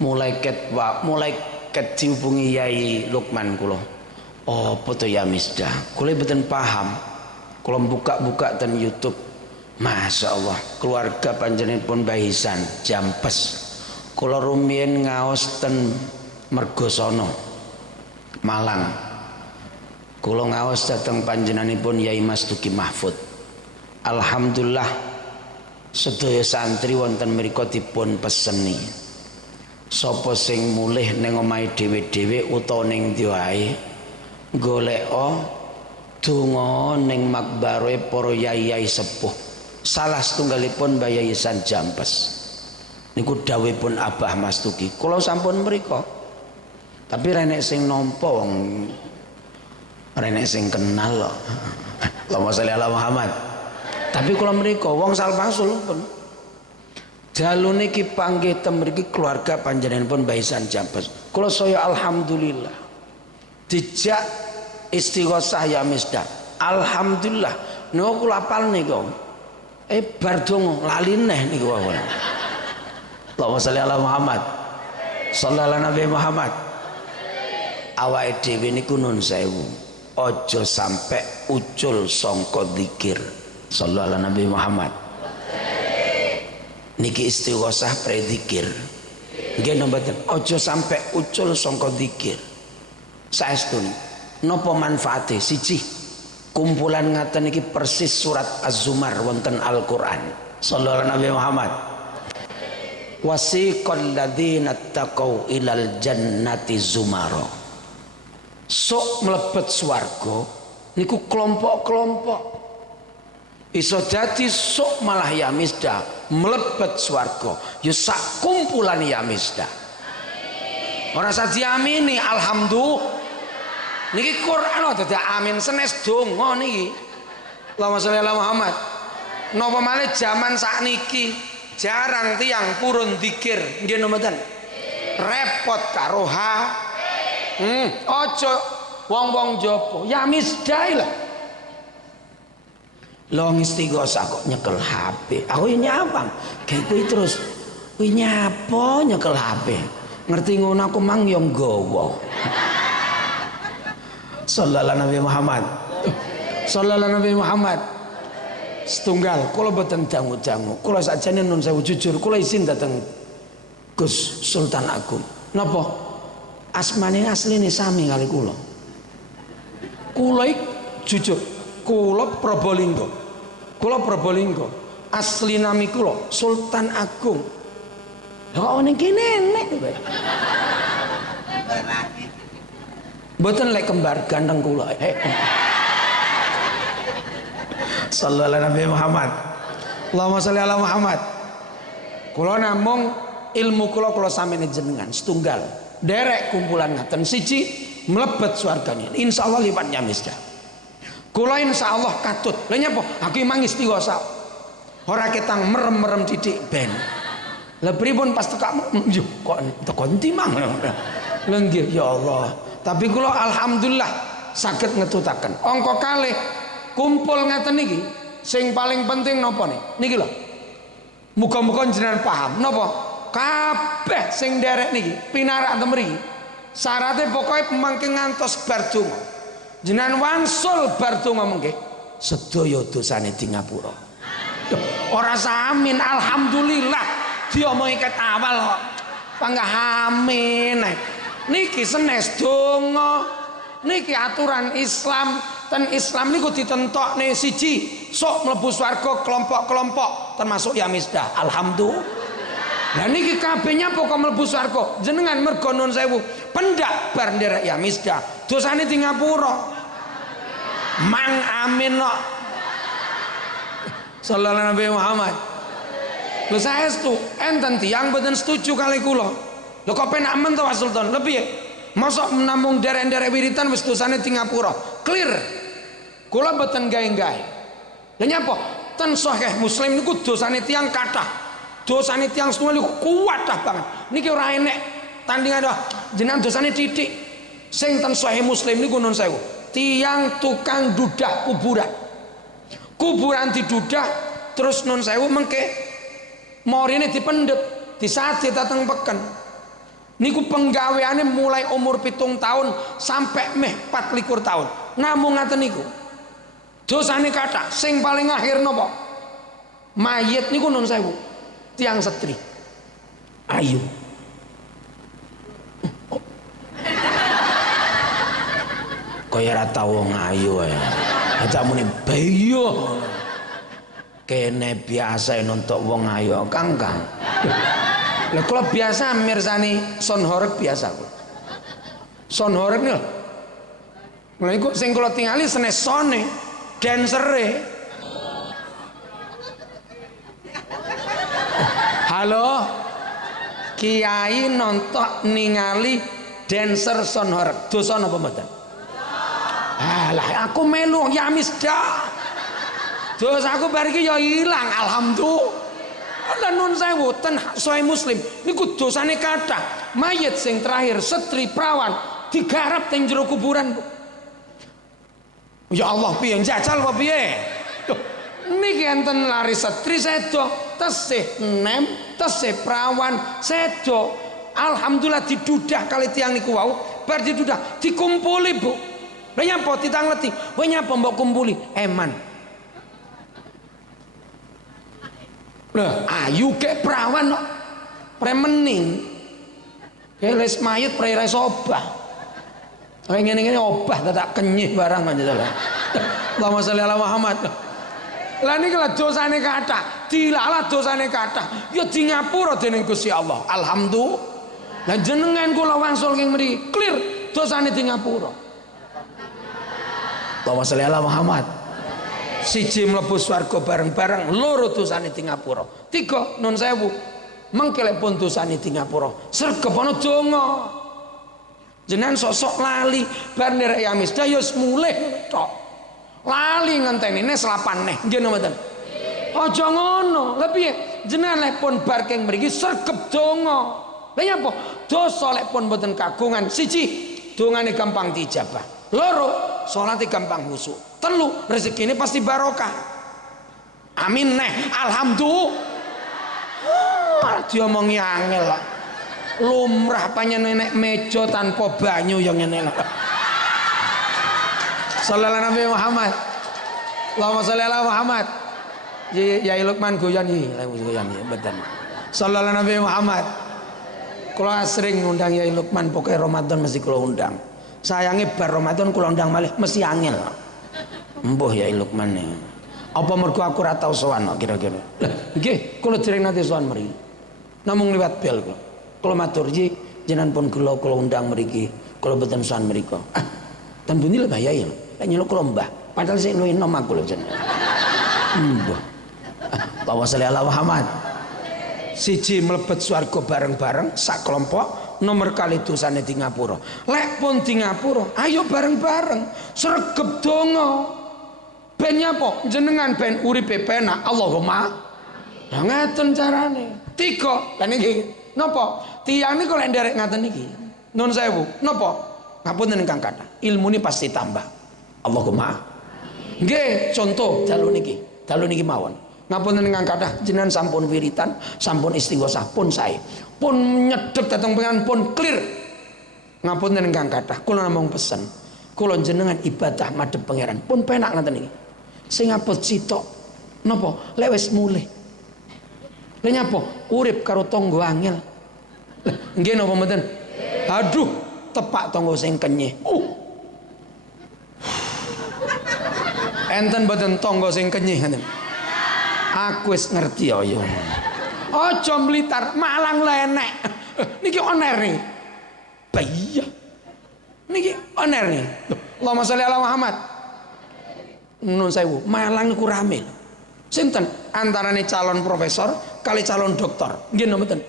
mulai ket dihubungi Yai Lukman kula. Oh, foto ya Misdah. Kula mboten paham. Kula buka-buka ten YouTube. Masya Allah, keluarga panjenenganipun Bahisan Jampes. Kula rumiyin ngaos ten Mergosono Malang. Kula ngaos dhateng panjenenganipun Yai Mas Duki Mahfud. Alhamdulillah sedaya santri wonten mriku dipun peseni. Sapa sing mulih ning omahe dhewe-dhewe utawa ning ndi wae goleka donga ning makbare para yai-yai sepuh. Salah setunggalipun Mbah Yayasan Jampes. Niku dawuhipun Abah Mas Duki. Kula sampun mriku. Tapi renek sing nampa wong renek sing kenal kok. Allahumma sholli ala Muhammad. Tapi kula mriku wong salpasul pun. Jalune iki panggih ten mriki keluarga panjenenganipun Bahisan Jampes. Kula saya alhamdulillah. Dijak istighosah ya Misdah. Alhamdulillah. Niku kula apal niku. Bar donga lali neh niku wae. Allahumma sholli ala Muhammad. Shallallahu alaihi Nabi Muhammad. Awake dhewe niku nun sewu. Aja sampe ucul sangka zikir. Shallallahu alaihi Nabi Muhammad. Niki istighosah pre-dzikir. Nggih mboten. Aja sampe ucul sangka zikir. Saestu napa manfaate? Siji, kumpulan ngaten iki persis surat Az-Zumar wonten Al-Qur'an. Sallallahu alaihi Nabi Muhammad. Wasiqal ladzina taqau ilal jannati zumara. Sok mlebet swarga niku kelompok-kelompok. Iso dadi sok malah ya Misdah mlebet swarga ya sak kumpulan ya Misdah. Ora sak diamini alhamdulillah. Niki Quran dadi amin senes donga niki. Allahumma sholli ala Muhammad. Napa malih jaman sakniki jarang tiang purun zikir nggih mboten. Repot karo aja wong-wong jopo ya Misdah lah. Lo istighosah kok nyekel HP. Aku nyapang kayak kuwi terus kuwi nyapa nyekel HP. Ngerti ngono aku mang yo nggawa. Sallallahu Nabi Muhammad. Sallallahu Nabi Muhammad. Setunggal kula boten dangu-dangu. Kula sakjane nun sewu jujur kula izin dateng Gus Sultan Agung. Napa? Asmane asline sami kali kula. Kula jujur kula Probolinggo. Kula Probolinggo. Asli nami kula Sultan Agung. Lah kok ning kene nek. Mboten lek kembar ganteng kula. Sallallahu alaihi Nabi Muhammad. Allahumma sholli ala Muhammad. Kula namung ilmu kula samene jenengan setunggal. Derek kumpulan ngaten siji mlebet swargane. Insyaallah liwatnya Misdah. Kula insyaallah katut. Lha nyapa? Aku mang istighosah. Ora ketang merem-merem titik ben. Lah pripun pas tekak yo kok teko endi mang. Lha nggih ya Allah. Tapi kula alhamdulillah saged ngetutaken. Angka kalih kumpul ngaten niki sing paling penting napa niki lho. Muga-muga jenengan paham napa? Kabeh sing derek niki pinarak ten mriki. Syaratnya pokoknya pemangke ngantos bar donga. Jenengan wangsul bar donga mengke sedaya dosane di ngapura. Ora samin alhamdulillah diomongi ket awal kok. Panggah amin. Niki senes donga. Niki aturan Islam. Ten Islam niku ditentokne siji sok mlebu swarga kelompok-kelompok termasuk ya Misdah. Alhamdulillah. Lah niki kabeh nyapa kok mlebu swarga? Jenengan mergo nun sewu pendak bar nderek ya Misdah. Dosane di ngapura. Mang amin kok. Sallallahu alaihi Muhammad. Lho saestu enten tiyang mboten setuju kali kula. Lho kok penak men to Pak Sultan? Lho piye? Mosok namung derek-derek wiritan wis dosane di ngapura. Clear. Kula mboten gawe-gawe. Lha nyapa? Ten Sahih Muslim niku dosane tiyang kathah. Dosane tiyang setunggal niku kuat banget. Niki ora enek tandingan jenengan dosane titik. Sing ten Sahih Muslim niku nun sewu. Tiang tukang dudah kuburan didudah terus nun sewu mengke morine dipendet disate dateng peken Niku penggaweane mulai umur 7 tahun sampai meh 24 tahun. Namung ngaten niku. Dosane kathah. Sing paling akhir napa? Mayit niku nun sewu. Tiang setri. Ayu. Kaya ora tau wong ayu ae. Aja muni bayo. Kene biasa nonton wong ayu Kang. Lah kalau biasa mirsani son horeg biasa kok. Son horeg nih. Mulai kok sing kula tingali senesone dansere. Halo. Kiai nonton ningali dancer son horeg. Dosa napa mboten? Alah aku melu ya misda. Dosa aku bar iki ya ilang alhamdulillah. Lah nun sewu ten Sahih Muslim niku dosane kathah. Mayit sing terakhir setri perawan digarap teng jero kuburan. Ya Allah piye njajal apa piye? Niki enten lari setri sedo, tesih nem, tesih perawan sedo. Alhamdulillah didudah kali tiang niku wau, bar didudah dikumpuli, Bu. Lah nyapa ditangleti? Kowe nyapa mbok kumpuli? Eman. Lah ayu kek perawan kok premening keles mayit prere sobah kayak ngene-ngene obah tak kenyih barang panjenengan lah. Allahumma sholli ala Muhammad. Lah niki lha dosane kathah dilalah dosane kathah ya di ngapura dening Gusti Allah. Alhamdulillah. Lah jenengan kula wangsul king mriki clear dosane di ngapura. Allahumma sholli ala Muhammad. Siji mlebu swarga bareng-bareng, loro dosane di ngapura. 3 nun sewu mengkelek pun dosane di ngapura. Sregep ana donga. Jenengan sosok lali bar nderek ya misda ya mulih tok. Lali ngenteni nes lapan neh. Nggih napa mboten? Aja ngono. Lah piye? Jenengan lek pun bar keng mriki sregep donga. Lah nyapa? Dosa lek pun mboten kagungan. Siji, dongane gampang dijabah. Loro, salate gampang khusuk. 3, rezeki ini pasti barokah. Amin neh, alhamdulillah. Diomongi angel lah. Lumrah panjenengan nenek meja tanpa banyu yang ngene lah. Sallallahu Nabi Muhammad. Allahumma sholli ala Muhammad. Yai Lukman guyon iki, guyon iki mboten. Sallallahu Nabi Muhammad. Kula sering ngundang Yai Lukman, pokoknya Ramadan mesti kula undang. Sayangnya bar Ramadan kula undang malih mesti angel. Mbuh ya Lukman ya. Apa mergo aku ora tau sowan kira-kira. Lah nggih kula dereng nate sowan mriki. Namung liwat bel kula. Kula matur nggih jenengan pun kula undang mriki. Kula mboten sowan mriko. Ah, ten bunyi lho bahaya ya. Lah nyeluk kula mbah. Padahal sik luwih enom aku lho jenengan. Mbah. Allahumma sholli ala Muhammad. Siji mlebet swarga bareng-bareng sak kelompok. Nomor kali dosane di ngapura. Lek pun di ngapura, ayo bareng-bareng sregep donga. Ben nyapa? Jenengan ben uripe penak. Allahumma. Lah ngaten carane. 3. Lah niki napa? Tiyang niku lek nderek ngaten niki. Nun sewu. Napa? Ngapunten ingkang kathah. Ilmune pasti tambah. Allahumma. Nggih, contoh dalu niki. Dalu niki mawon. Ngapunten ingkang kathah jenengan sampun wiritan, sampun istighosah pun sae. Pun nyedhek dateng pengen pun clear. Ngapunten ingkang kathah kula namung pesen. Kula jenengan ibadah madhep pangeran pun penak ngaten iki. Sing apot sitok napa lek wis mulih. Lha nyapa? Urip karo tangga angel. Lah nggih napa mboten? Aduh, tepak tangga sing kenyih. Enten mboten tangga sing kenyih ngeten. Aku wis ngerti ya. Aja Blitar, Malang lenek. Niki oner nih. Iya. Niki oner nih. Allahumma sholli ala Muhammad. Nun sewu, Malang niku rame. Sinten antarane calon profesor kali calon doktor. Nggih napa mboten?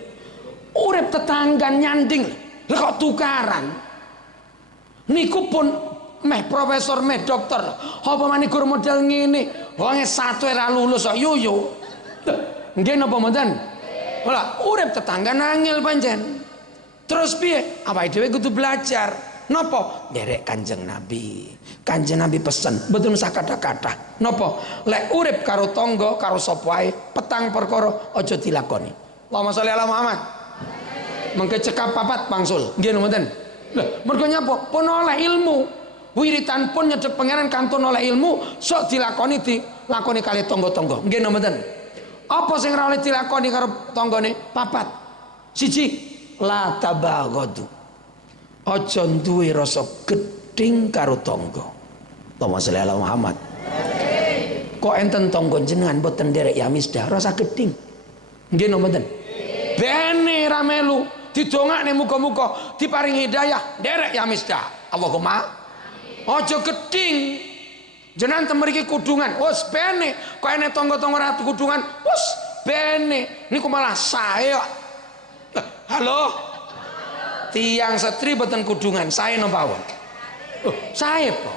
Urip tetanggan nyanding. Lah kok tukaran. Niku pun meh profesor meh dokter. Apa maneh gur model ngene. Wong S1 ora lulus kok yuyu. Nggih napa mboten? Lah urip tetangga nangil pancen. Terus piye? Awake dhewe kudu belajar. Napa? Nderek Kanjeng Nabi. Kanjeng Nabi pesen, mboten usah kata-kata. Napa? Lek urip karo tangga, karo sapa wae, petang perkara aja dilakoni. Allahumma sholli ala Muhammad. mengke cekap papat pangsul. Nggih mboten. Lha mergo nyapa? Pun oleh ilmu. Wiritan pun nyedhep pangeran kantun oleh ilmu, sok dilakoni kali tangga-tangga. Nggih mboten. Apa sing ora oleh dilakoni karo tanggane? Papat. Siji, la tabaghadu. Aja duwe rasa gedhing karo tangga. Allahumma sholli ala Muhammad. Kok enten tangga jenengan boten nderek ya misdah rasa gedhing. Nggih mboten. Bene ra melu didongakne muga-muga diparingi hidayah nderek ya misdah. Allahumma aja gedhing. Jenengan ten mriki kudungan, wis bene. Kok ene tangga-tangga ra kudungan, wis bene. Niku malah sae kok. Halo. Tiang setri boten kudungan, sae napa wae? Oh, sae po.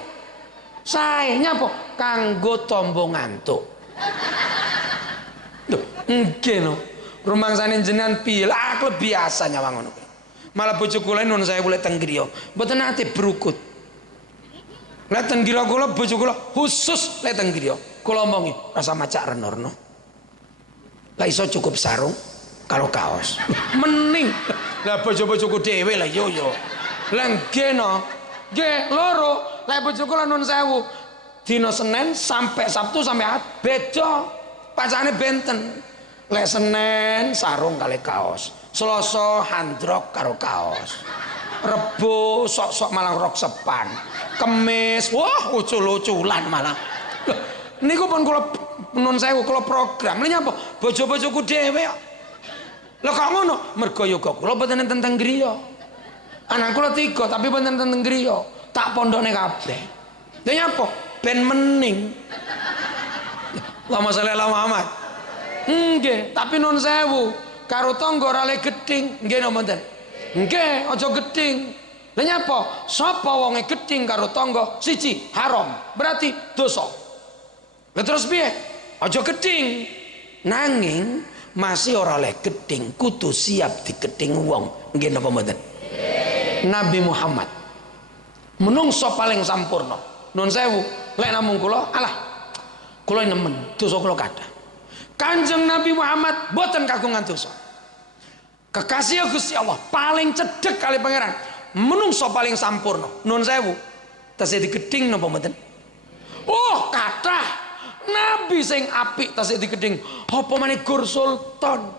Sae nyapa? Kanggo tombo ngantuk. Lho, nggih no. Rumangsane jenengan piye? Lah klub biasa nyawang ngono. Malah bojo kula nun saya kula teng griya, mboten nate berukut. Lah teng griya kula bojo kula khusus lek teng griya. Kula omongi, rasa macak renorno. Lah iso cukup sarung karo kaos. Mending lah bojo-bojoku dhewe lah yo. Lah nggih no. Nggih loro, lek bojo kula nun sewu dina Senin sampai Sabtu sampai Ahad beda. Pacane benten. Lek Senin sarung kali kaos, Selasa handrok karo kaos, Rebo sok-sok malah rok sepan, Kemis wah ucul-uculan malah. Niku pun kula nun sewu kula program. Lha nyapa? Bojo-bojoku dhewe kok. Lha kok ngono? Mergo yoga kula boten enten teng griya. Anak kula 3 tapi boten enten teng griya. Tak pondokne kabeh. Lha nyapa? Ben mening. Allahumma sholli ala Muhammad. Nggih, tapi nun sewu karo tangga ora le gedhing. Nggih napa mboten? Nggih, aja gedhing. Lha nyapa? Sapa wonge gedhing karo tangga? Siji, haram. Berarti dosa. Lah terus piye? Aja gedhing. Nanging masih ora le gedhing, kudu siap digedhing wong. Nggih napa mboten? Nabi Muhammad menungso paling sampurna. Nun sewu, lek namung kula, alah kula nemen dosa kula kathah. Kanjeng Nabi Muhammad boten kagungan dosa. Kekasih Gusti Allah paling cedhek kali pangeran, menungso paling sampurna. Nun sewu, tasih digedhing napa mboten? Oh, kathah nabi sing apik tasih digedhing. Apa maneh Gur Sultan?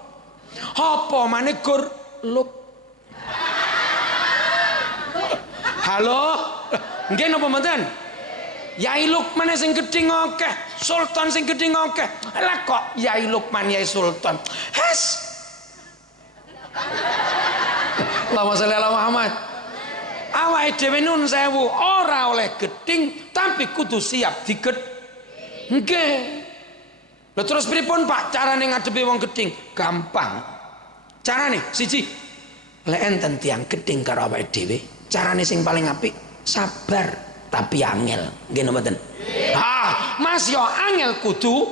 Apa maneh Gur Lup? Halo? Nggih napa mboten? Yai Lukman sing gedhing akeh, Sultan sing gedhing akeh. Lah kok Yai Lukman Yai Sultan. Hes. Allahumma sholli ala Muhammad. Awake dhewe nun sewu ora oleh gedhing tapi kudu siap digedhing. Nggih. Lha terus pripun Pak carane ngadepi wong gedhing? Gampang. Carane siji, lek enten tiyang gedhing karo awake dhewe, carane sing paling apik sabar tapi angel. Nggih mboten? Ah, Mas yo angel kudu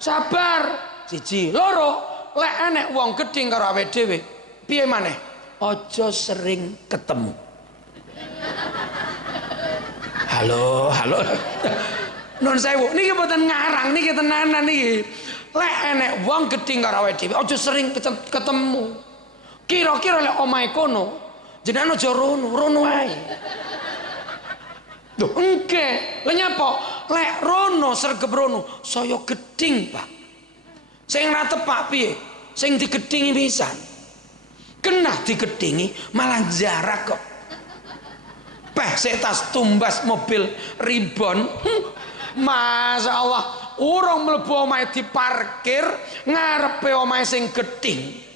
sabar. Siji, loro, lek enek wong gedhing karo awake dhewe, piye maneh? Aja sering ketemu. Halo. Nun sewu, niki mboten ngarang, niki tenanan niki. Lek enek wong gedhing karo awake dhewe, aja sering ketemu. Kira-kira lek omahe kono, jenengan aja rono ae. Loh, engke, lha nyapa? Lek rono sregep rono, saya gedhing, Pak. Sing ra tepak piye? Sing digedhingi pisan. Kenah digedhingi malah jarak kok. Peh sik tas tumbas mobil ribon. Masya Allah, urung mlebu omahe diparkir ngarepe omahe sing gedhing.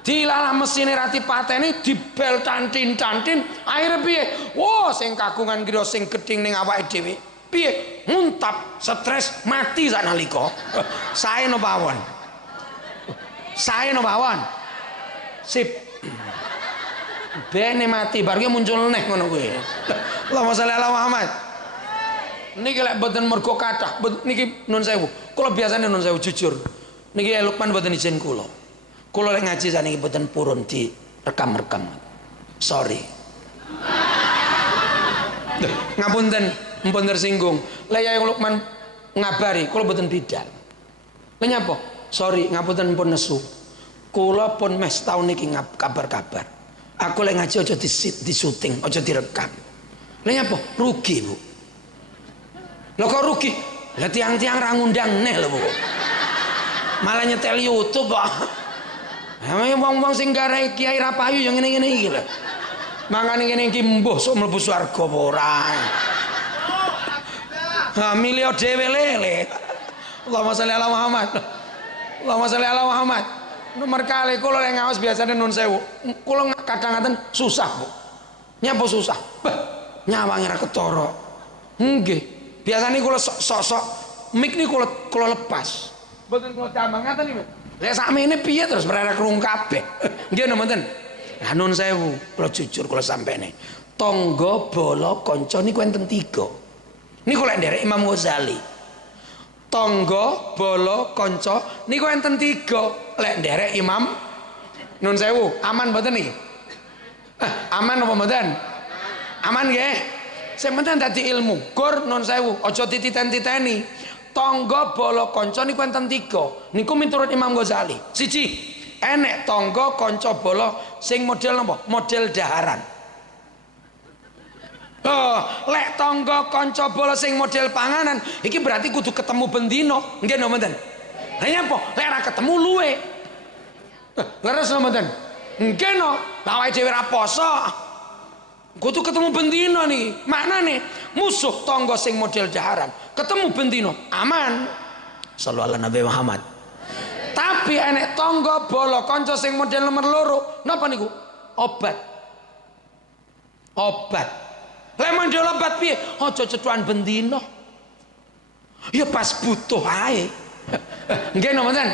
Dilalah mesine rati pateni dibel tantin-tantin akhirnya piye? Wah sing kagungan kira sing gedhing ning awake dhewe piye? Muntap, stres, mati sanalika. Sae napa awon? Sae napa awon? Sip. Bene mati bar ki muncul neh ngono kuwi. Allahumma sholli ala Muhammad. Niki lek mboten mergo kathah, niki nun sewu. Kula biasane nun sewu jujur. Niki Lukman mboten izin kula. Kula lek ngaji saniki mboten purun di rekam-rekam. Sorry. Ngapunten, mpun tersinggung. Lek Yai Lukman ngabari, kula mboten bidal. Lha nyapa? Sorry, ngapunten mpun nesu. Kula pun mes tahun niki kabar-kabar. Aku lek ngaji aja di syuting, aja direkam. Lha nyapa? Rugi, Bu. Lho kok rugi? Lah tiang-tiang ra ngundang neh lho, Bu. Malah nyetel YouTube kok. Namanya wong-wong sing garai kiai ra payu yang ngene-ngene iki lho. Mangane ngene iki mbuh sok mlebu swarga apa ora. Ha milih dhewe lele. Allahumma sholli ala Muhammad. Allahumma sholli ala Muhammad. Nomor kali kula lek ngaos biasane nun sewu. Kula kadang-kadang susah, Bu. Nyapa susah? Bah, nyawange ra ketara. Nggih. Biasane kula sok-sok mik niku kula lepas. Mboten kula tambah ngaten iki. Lek sakmene piye terus mereka krung kabeh. Nggih mboten. Lah nun sewu, kula jujur kula sampene. Tangga bala kanca niku enten 3. Niku lek nderek Imam Ghazali. Tangga bala kanca niku enten 3. Lek nderek Imam nun sewu, aman mboten niki? Aman apa mboten? Aman nggih. Sing penting dadi ilmu. Gur nun sewu, aja dititen-titeni. Tangga bala kanca niku enten 3. Niku miturut Imam Ghazali. Siji, enek tangga kanca bala sing model napa? Model daharan. Oh, lek tangga kanca bala sing model panganan, iki berarti kudu ketemu bendino. Nggih napa mboten? Lah nyapa? Lek ora ketemu luwe. Leres napa mboten? Nggih no. Lah awake dhewe ra poso. Kudu ketemu bendino nih. Maknane musuh tangga sing model daharan, ketemu bendino aman. Sallallahu alaihi Nabi Muhammad. Tapi enek tangga bala kanca sing model nomor 2, napa niku? Obat. Obat. Lek model obat piye? Aja cethuan bendino. Ya pas butuh ae. Nggih napa mboten?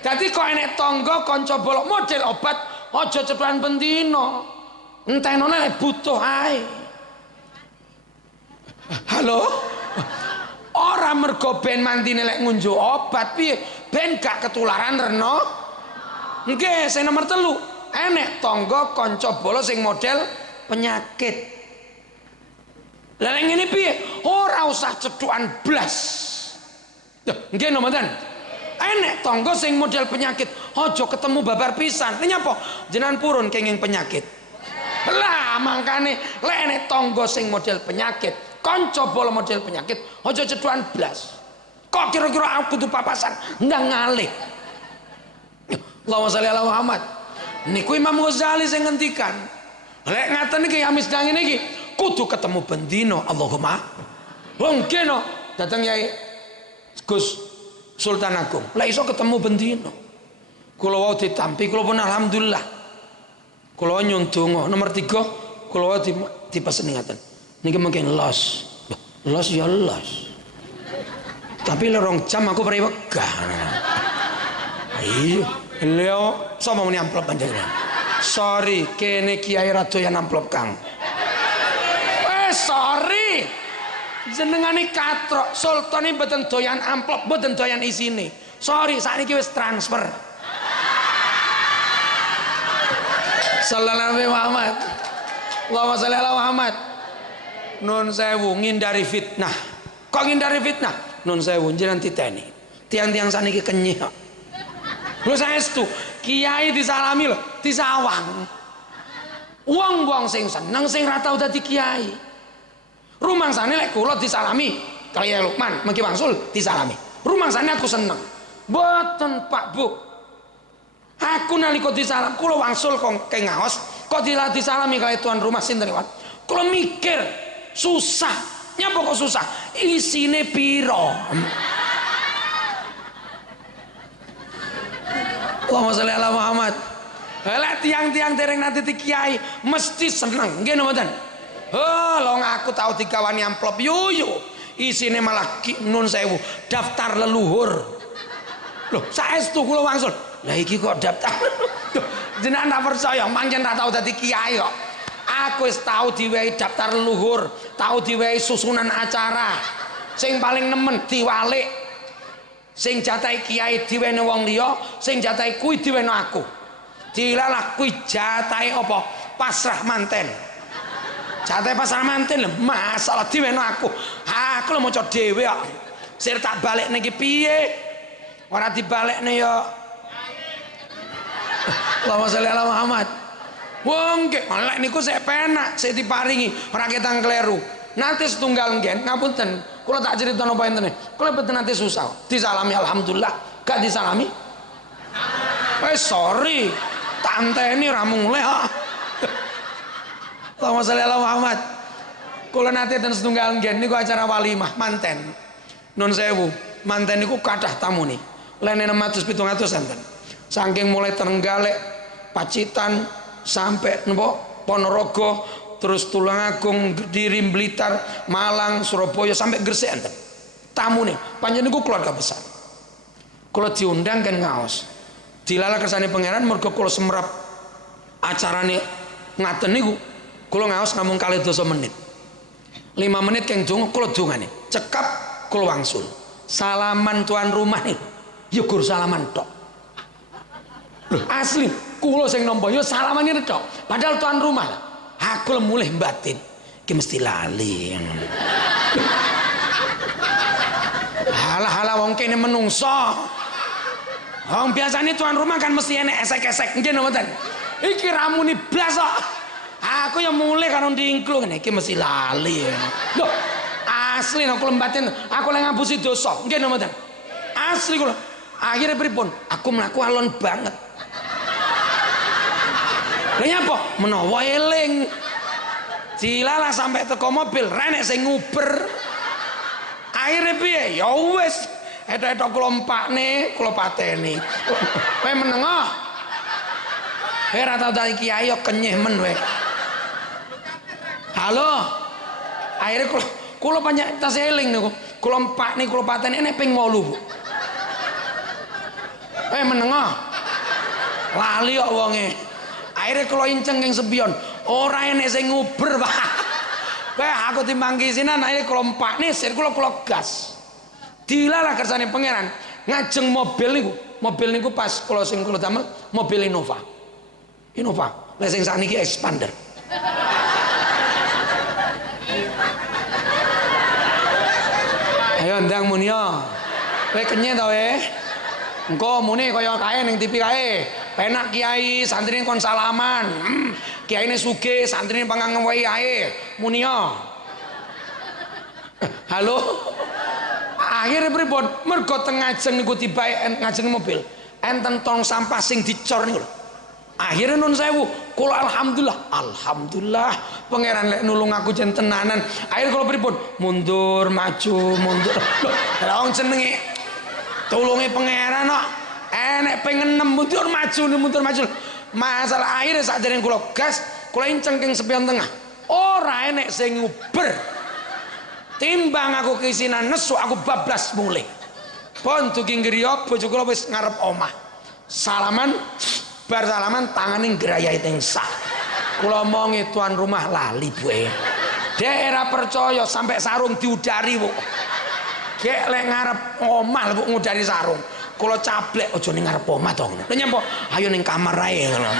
Dadi kok enek tangga kanca bala model obat, aja cethuan bendino. Entenone lek butuh ae. Halo? Ora mergo ben mantine lek ngunjuk obat piye? Ben gak ketularan reno. Nggih, sing nomor 3, enek tangga kanca bala sing model penyakit. Lah nek ngene piye? Ora usah cethukan blas. Nggih napa mboten? Enek tangga sing model penyakit, aja ketemu babar pisan. Lha nyapa? Jenengan purun kenging penyakit. Lah mangkane lek enek tangga sing model penyakit, kanca bala model penyakit, aja cethukan blas. Kok kira-kira aku kudu papasan ndang ngalih. Allahumma sholli ala Muhammad. Niku Imam Ghazali sing ngendikan. Lek ngaten iki amis dang ngene iki kudu ketemu bendino. Allahumma. Wong kene dateng Yai Gus Sultan Agung. Lah iso ketemu bendino. Kula wau ditampi, kula pun alhamdulillah. Kula nyun donga nomor 3, kula wau dipeseni ngaten. Niki mungkin los. Los ya los. Tapi lorong jam aku pare wegah. Iya, lho sama muni amplop panjenengan. Sorry, kene kiai ra doyan amplop Kang. Sorry. Jenengane katrok, sultane mboten doyan amplop, mboten doyan isine. Sorry, sakniki wis transfer. Sallallahu alaihi Muhammad. Allahumma sholli ala Muhammad. Nun sewu ngindari fitnah. Kok ngindari fitnah? Nun sewu jenengan titeni. Tiang-tiang saniki kenyih kok. Lho saestu, kiai disalami lho, disawang. Wong-wong sing seneng sing ra tau dadi kiai. Rumangsane lek kula disalami kaya Lukman, mengki wangsul disalami. Rumangsane aku seneng. Mboten Pak Bu. Aku nalika disalam kula wangsul kok ngaos, kok disalami kaya tuan rumah sinten Wan. Kula mikir susah. Nyapa kok susah? Isine piro? Allahumma sholli ala Muhammad. Lek tiang-tiang dereng nanti kiai mesti seneng. Nggih napa mboten? Oh, lho aku tahu dikawani amplop yuyu. Isine malah nun sewu daftar leluhur. Loh, saestu kula wangsul. Lah iki kok daftar. Jenengan tak percaya, mangken ra tau dadi kiai kok. Aku wis tau diwehi daftar leluhur, tau diwehi susunan acara. Sing paling nemen diwalik. Sing jatahi kiai diwene wong liya, sing jatahi kuwi diwene aku. Dilalah kuwi jatahi apa? Pasrah manten. Jatahi pasrah manten lho, masalah diwene aku. Aku lho maca dhewe kok. Sir tak balekne iki piye? Ora dibalekne ya. Allahumma sholli ala Muhammad. Wong nggih, lek niku sik penak, sik diparingi ora ketang kleru. Nanti setunggal ngen, ngapunten, kula tak cerita napa entene. Kula mboten nanti susah. Disalami alhamdulillah, gak disalami. Sorry. Tak anteni ra mulih kok. Allahumma sholli ala Muhammad. Kula nate ten setunggal ngen niku acara walimah manten. Nun sewu, manten niku kathah tamune. Lene 600 700 enten. Saking mulai Trenggalek, Pacitan sampai napa Ponorogo, terus Tulungagung, Kediri, Blitar, Malang, Surabaya sampai Gresik enten. Tamune panjenengan niku keluarga besar. Kula diundang kan ngaos. Dilala kersane pangeran mergo kula semrap acarane ngaten niku. Kula ngaos namung 2 menit. 5 menit keng donga kula dongane. Cekap kula wangsul. Salaman tuan rumah nih. Ya gur salaman tok. Loh, asli kula sing nampa ya salaman ngene tok. Padahal tuan rumah lah. Aku mulih batin. Ki mesti lali. Halah-halah wong kene menungso. Wong biasanya tuan rumah kan mesti enek esek-esek nggih mboten. Iki ramune blas kok. Aku yang mulai karo ndingklu ngene iki mesti lali. Loh, asli nek kula batin aku lek ngapusi dosa nggih mboten. Asli kula. Akhirnya pripun? Aku mlaku alon banget. Lha nyapa? Menawa eling. Dilala sampai teko mobil, renek sing nguber. Akhirnya piye? Ya wis, eta-eta kula empakne, kula pateni. Kowe meneng ah. Ora tau dadi kiai yo kenyeh men kowe. Halo. Akhirnya kula banyak tas eling niku. Kula empakne, kula pateni nek ping 8, Bu. Meneng ah. Lali kok wonge. Akhirnya kula inceng ing sepion. Ora enek sing nguber, Pak. Kayak aku timbang kisinan akhirnya kula empakne sir kula gas. Dilala kersane pangeran ngajeng mobil niku pas kula sing kula damel mobil Innova. Lah sing sakniki Expander. Ayo ndang muni yo. Kowe kenyeh ta we? Engko muni kaya kae ning TV kae. Penak kiai santri kon salaman. Kiyaine sugih santrine pangang wae ae. Muni yo. Halo. Akhirnya pripun? Mergo teng ngajeng niku tibae ngajeng mobil. Enten tong sampah sing dicor niku lho. Akhirnya nun sewu, kula alhamdulillah pangeran lek nulung aku jen tenanan. Akhirnya kula pripun? Mundur maju mundur. Lah wong jenenge tulunge pangeran kok enek pengen 6 mundur maju. Masalah akhirnya sakjane kula gas, kula inceng king sepion tengah. Ora enek sing nguber. Timbang aku kisinan nesu aku bablas mulih. Pon dugi ngriya bojo kula wis ngarep omah. Salaman bar salaman tangane ngrayai teng sak. Kula omongi tuan rumah lali buke. Dek ora percaya sampai sarung diudari, Bu. Gek lek ngarep omah Bu ngudari sarung. Kula cablek aja ning ngarep omah to ngono. Lha nyapa? Ayo ning kamar ae ngono.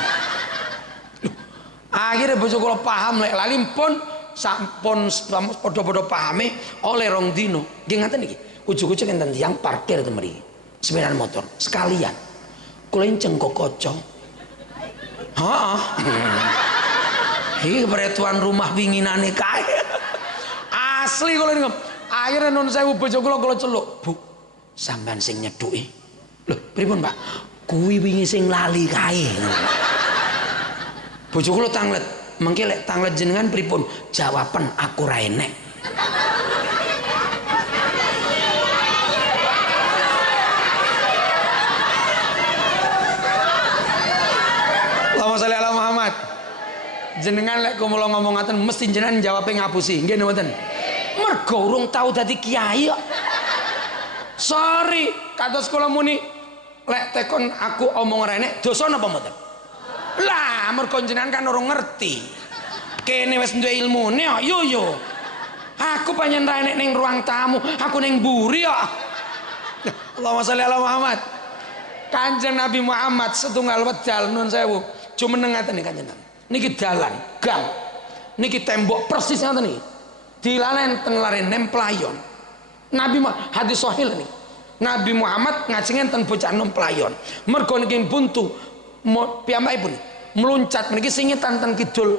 Akhirnya bojo kula paham lek lali pun sampun padha-padha pahame oleh rong dino. Nggih ngaten iki. Ujug-ujug enten tiyang parkir ten mriki. Sepeda motor sekalian. Kula inceng kok kaca. Heeh. Iki bare tuan rumah winginane kae. Asli kula niku. Akhirnya nun sewu bojo kula celuk. Bu, sampean sing nyeduki. Loh, pripun, Pak? Kuwi wingi sing lali kae. Bojo kula tanglet. Mengke lek tanglet jenengan pripun? Jawaban aku ra enek. Allahumma sholli ala Muhammad. Jenengan lek kula ngomong ngaten mesti jenengan jawabe ngapusi. Nggih mboten? Mergo urung tau dadi kiai kok. Sorry, kados kula muni lek tekon aku omong rene dosa napa mboten? Lah, mergo jenengan kan urung ngerti. Kene wis duwe ilmune kok. Yo. Aku panjen ra enek ning ruang tamu, aku ning mburi kok. Allahumma sholli ala Muhammad. Kanjeng Nabi Muhammad setunggal wedal nun sewu. Jumeneng ngaten iki Kanjeng Nabi. Niki dalan, gang. Niki tembok persis ngaten iki. Dilalen teng lare nemplayon. Nabi hadis sahih ini. Nabi Muhammad ngajengen teng bocah nom playon. Mergo niki buntu piyambakipun meluncat mriki singitan ten kidul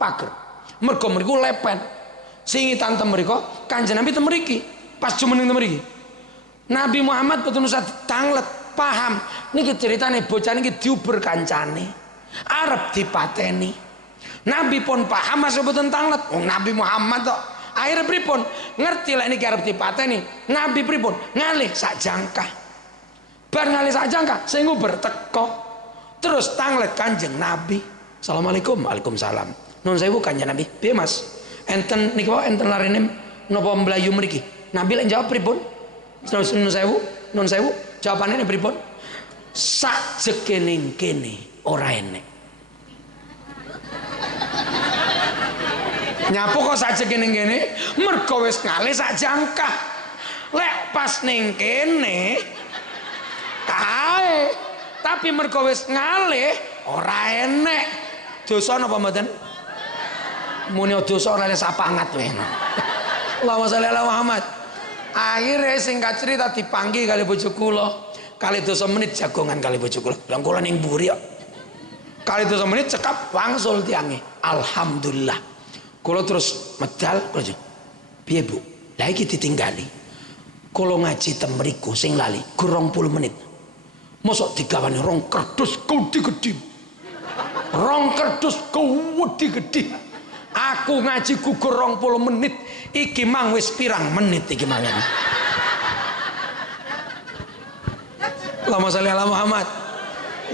pager. Mergo mriku lepen. Singitan ten mriku Kanjeng Nabi ten mriki. Pas jumeneng ten mriki. Nabi Muhammad boten usah tanglet, paham niki ceritane bocah niki diuber kancane arep dipateni. Nabi pun paham masuk boten tanglet. Nabi Muhammad kok akhirnya pripun ngerti lek niki arep dipateni. Nabi pripun ngalih sak jangkah. Bar ngalih sak jangkah sing nguber teko terus tanglet Kanjeng Nabi. Assalamualaikum. Waalaikumsalam. Nun sewu Kanjeng Nabi. Piye Mas? Enten niki wae enten larene napa mlayu mriki? Nabi lek jawab pripun? Nun sewu jawabane pripun? Sak jekening kene ora enek. Nyapu kok sak jekening kene? Mergo wis ngalih sak jangkah. Lek pas ning kene kae, tapi mergo wis ngalih ora enek. Dosa napa mboten? Muni dosa ora sapangat wae. Allahumma sholli ala Muhammad. Akhirnya singkat cerita dipanggil kali bojo kula. Kali 2 menit jagongan kali bojo kula. Lah kula ning mburi kok. Kali 2 menit cekap wangsul tiange. Alhamdulillah. Kula terus medal kula. Piye Bu? Lah iki ditinggali. Kula ngaji ten mriku sing lali 20 menit. Mosok digawani rong kerdus gedhi-gedhi. Rong kerdus gedhi-gedhi. Aku ngaji gugur 20 menit. Iki mang wis pirang menit iki mang. Allahumma sholli ala Muhammad.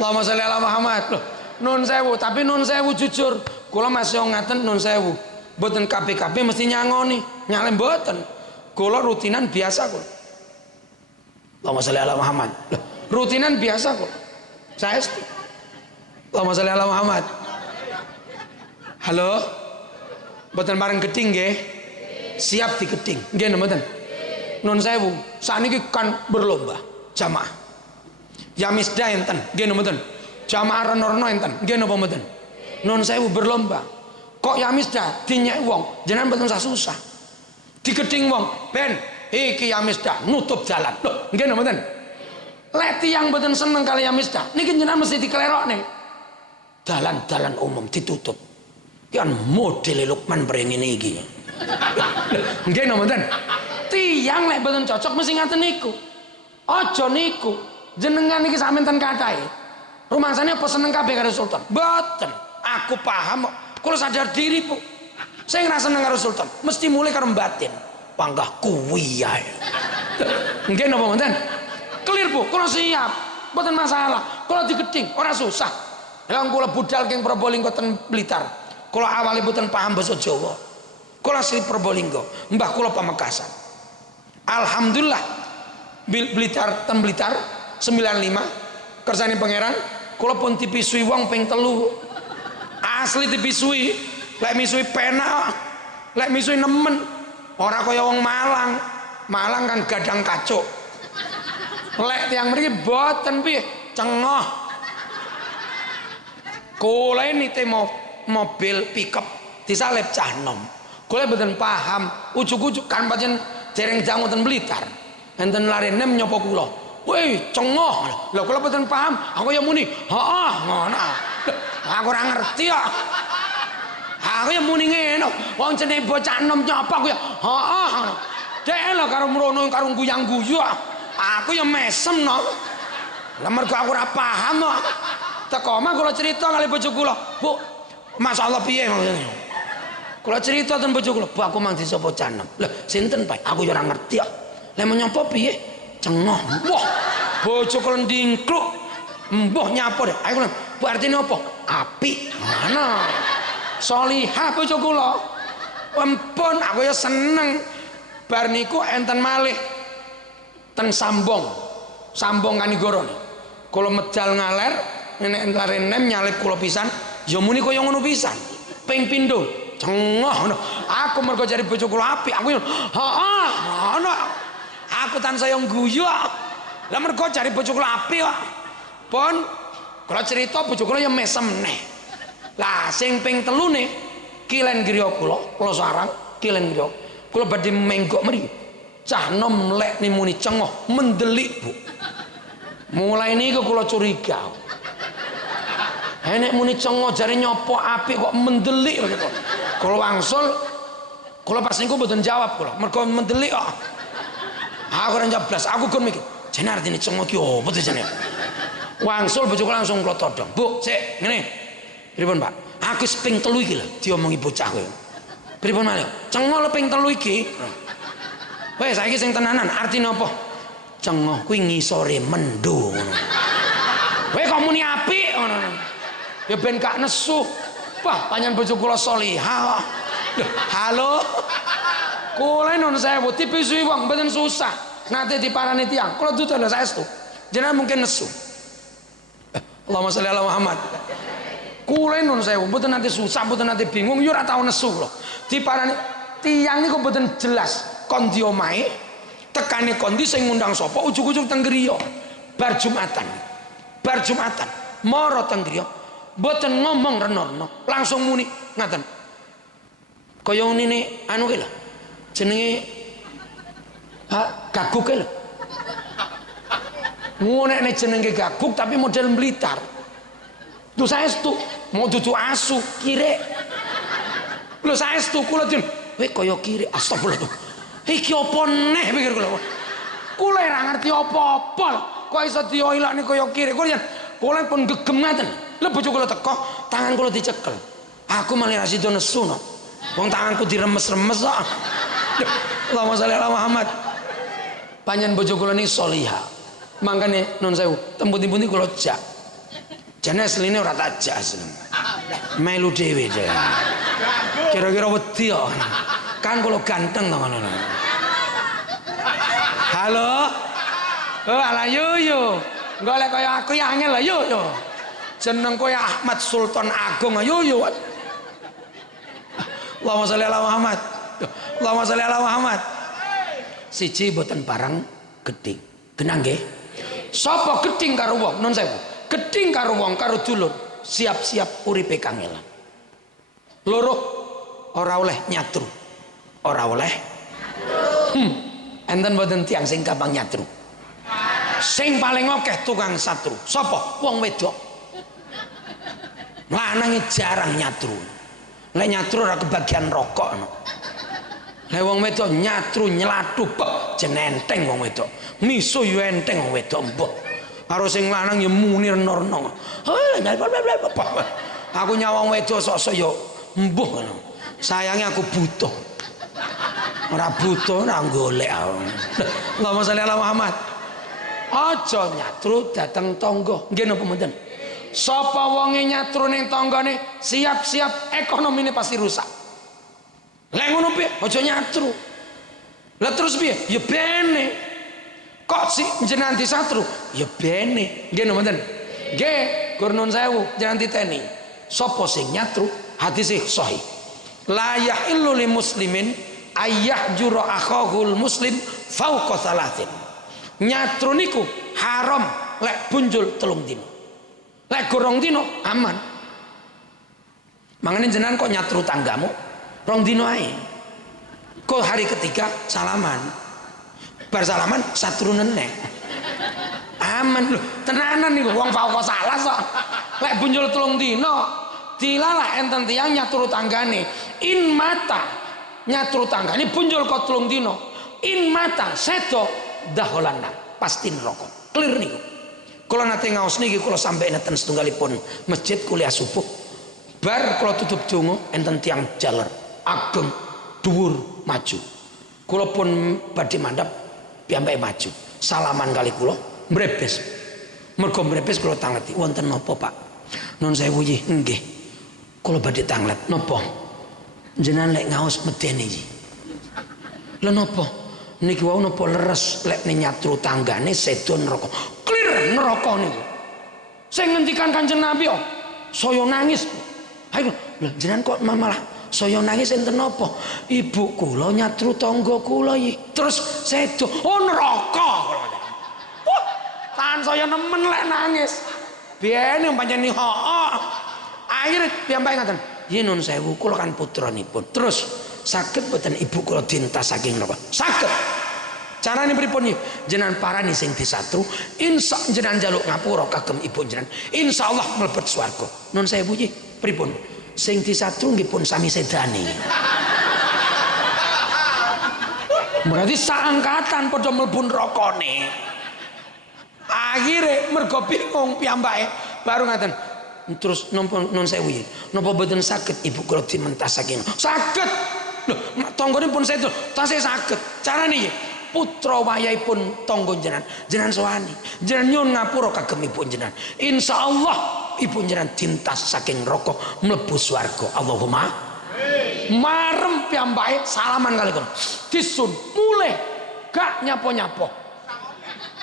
Allahumma sholli ala Muhammad. Loh, nun sewu, tapi nun sewu jujur, kula masih ngaten nun sewu. Mboten kabeh-kabeh mesti nyangoni, nyalem mboten. Kula rutinan biasa kula. Allahumma sholli ala Muhammad. Loh, rutinan biasa kula. Saesti. Allahumma sholli ala Muhammad. Halo? Mboten bareng geding nggih? Siap digeding nggih mboten? Nun sewu saniki kan berlomba jamaah Yamisda enten nggih mboten? Jamaah Reno-Reno enten nggih napa mboten? Nun sewu berlomba kok Yamisda dinyek wong jenengan mboten usah susah digeding wong ben iki Yamisda nutup jalan lho nggih mboten? Lek tiyang mboten seneng kali Yamisda niki jenengan mesti diklerokne dalan-dalan umum ditutup kan model Lukman brengene iki. Nggih mboten? Tiyang lek mboten cocok mesti ngaten niku. Aja niku. Jenengan iki sampeyan kathahe. Rumangsane apa seneng kabeh karo Sultan? Mboten. Aku paham kok. Kula sadar diri, Bu. Sing ra seneng karo Sultan mesti mulai karo batin. Panggah kuwi ae. Nggih napa mboten? Clear, Bu. Kula siap. Mboten masalah. Kula digeding, ora susah. Lah kula budal king Probolinggo ten Blitar. Kula awali mboten paham basa Jawa. Kula asli Probolinggo, mbah kula Pamekasan. Alhamdulillah Blitar ten Blitar 95 kersane pangeran kula pun dipisui wong ping 3. Asli dipisui, lek misui penak, lek misui nemen. Ora kaya wong Malang. Malang kan gadang kacuk. Lek tiyang mriki boten piye, cengoh. Kula nite mobil pickup disalip cah nom. Kula mboten paham, ujug-ujug kan pancen dereng jangu ten Blitar. Enten lare nem nyapa kula. Woi, cengoh. Lah kula mboten paham, aku ya muni, "Heeh, ngono." Aku ora ngerti kok. Aku ya muni ngene, wong jenenge bocah nom nyapa aku ya, "Heeh." Dek lho karo mrono karo guyang-guyu. Aku ya mesem no. Lah mergo aku ora paham kok. Teko omah kula cerita kali bojo kula, "Bu, masalah piye maksudnya?" Kula cerita ten bojo kula, "Bu, aku mang desa Pocanem." Lah, sinten, Pak? Aku ya ora ngerti kok. Lah menyapa piye? Cengoh. Wah, bojo kula ndingkluk. Mbah nyapa deh. Ayo kula, "Bu, artine apa?" Apik. Mana? Solihah bojo kula. Ampun, aku ya seneng. Bar niku enten malih ten Sambong. Sambong Kanigoro. Kula medal ngaler, nenek lare nem nyalip kula pisan, ya muni kaya ngono pisan. Ping pindho, cengoh ngono. Aku mergo jare bojo kula apik, aku heeh, ngono. Aku tansaya ngguyu. Lah mergo jare bojo kula apik kok. Pun kula cerita bojo kula ya mesem neh. Lah sing ping 3 kilen griya kula sarang kilen griya. Kula badhe menggok mriki. Cah nom lek muni cengoh mendelik, Bu. Mulai niku kula curiga. Nek muni cengo jare nyopo apik kok mendelik gitu. Kula wangsul kula pas niku mboten jawab kula. Mergo mendelik kok. Aku ora jawab blas, aku kon mikir. Jane artine cengo ki opo to jane? Wangsul bojoku langsung kula todong. Bu, sik ngene. Pripun, Pak? Aku wis ping 3 iki lho diomongi bocah kowe. Pripun malih? Cengo le ping 3 iki. Wes saiki sing tenanan artine apa? Cengo kuwi ngisore mendo ngono. Kowe kok muni apik ngono. Ya ben gak nesu. Wah, panjenengan bojo kula salihah. Halo. Kula nun sewu dipisui wong mboten susah. Nate diparani tiyang. Kula dudu saestu. Jenengan mungkin nesu. Allahumma sholli ala Muhammad. Kula nun sewu mboten nate susah, mboten nate bingung, yo ora tau nesu kula. Diparani tiyang niku mboten jelas kon di omahe tekane kondi sing ngundang sapa ujug-ujug teng griya bar Jumatan mara teng griya mboten ngomong rena-rena langsung muni ngaten kaya unine anu ki lho jenenge gaguk ki lho ngene jenenge gaguk tapi model Blitar lho saestu mau dudu asu kirek lho saestu kula den kowe kaya kirek astagfirullah iki apa neh pikir kula. Kula ora ngerti apa-apa. Kok iso dioilani kaya kiri. Kula pun gegem ngaten. Lha bojo kula teko, tangan kula dicekel. Aku malah ra sida nesu no. Wong tanganku diremes-remes kok. Allahumma sholli ala Muhammad. Panjenengan bojo kula niki salihah. Mangkane nun sewu, temputi-temputi kula jak. Jane asline ora tak jak asline. Melu dhewe jane. Kira-kira wedi kok. Kan kalau ganteng to ngono. Halo. Oh ala yo. Golek kaya aku ya angel lah yo. Jeneng kowe Ahmad Sultan Agung yo. Allahumma sholli ala Muhammad. Allahumma sholli ala Muhammad. Siji boten parang gedhing. Genah nggih. Sapa gedhing karo wong nun sewu. Gedhing karo wong karo dulur siap-siap uripe kangelan. Loro ora oleh nyatru. Ora oleh enten mboten tiyang sing gampang nyatru sing paling akeh tukang satru sapa wong wedok lanang jarang nyatru lek nyatru ora kebagian rokok no. Lek wong wedok nyatru nyelatu jenenteng wong wedok miso yo enteng wong wedok mbah karo sing lanang yo muni rena-rena aku nyawang wedok sok-sok yo mbuh ngono sayangnya aku butuh ora butuh ora golek aku. Allahumma sholli ala Muhammad. Aja nyatru dateng tangga. Nggih napa mboten? Sapa wonge nyatru ning tanggane siap-siap ekonomine pasti rusak. Lek ngono piye? Aja nyatru. Lah terus piye? Ya bene. Kok si jenengan disatru? Ya bene. Nggih napa mboten? Nggih, gur nun sewu, jangan diteni. Sapa sing nyatru? Hadis sahih. La yahillu lil muslimin ayah juro akhahul muslim fauqa salatin. Nyatru niku haram lek bunjul 3 dino. Lek gorong dino aman. Mangane jenengan kok nyatru tanggamu 2 dino ae. Kok hari ketiga salaman. Bar salaman satru neneh. Aman lho, tenanan niku wong fauqa salas kok. Lek bunjul 3 dino dilalah enten tiyang nyatru tanggane. In mata nyatru tanggane punjul kok 3 dino in mata sedo daholana pasti neraka clear niku kula nate ngaos niki kula sampai neten setunggalipun masjid kuliah subuh bar kula tutup donga enten tiang jaler ageng dhuwur maju kula pun badhe mandhap piyambake maju salaman kali kula mrebes mergo mrebes kula tangleti wonten napa Pak nun sewu nggih kula badhe tanglet napa jenengan lek ngaos medeni iki. Lha napa? Niki wau napa leres lek nyatru tanggane sedo neraka. Clear neraka niku. Sing ngendikan Kanjeng Nabi kok saya nangis. Ayo, lha jenengan kok malah saya nangis enten napa? Ibu kula nyatru tangga kula iki. Terus sedo. Oh neraka kula. Wah, tahan saya nemen lek nangis. Biyen pancen heeh. Akhire piyambake ngaten. Yen nun sewu kula kan putranipun. Terus saged boten ibu kula dintas saking napa? Saged. Carane pripun iki? Jenengan parani sing disatru, insya jenengan njaluk ngapura kagem ibu jenengan. Insyaallah mlebet swarga. Nun sewu iki pripun? Sing disatru nggih pun sami sedane. Berarti saangkatan padha mlebu nerakane. Akhire mergo bingung piyambake baru ngaten. Terus nun sewu iki. Napa mboten saged ibu kula dimentasaken? Saged. Lho, tanggane pun sedo, tasih saged. Carane iki putra wayahipun tangga jenengan sowani jenengan nyuwun ngapura kagem ibu jenengan insyaallah ibu jenengan dintas saking neraka mlebu swarga Allahumma marem piyambake salaman kali kono disun mulih gak nyapa-nyapa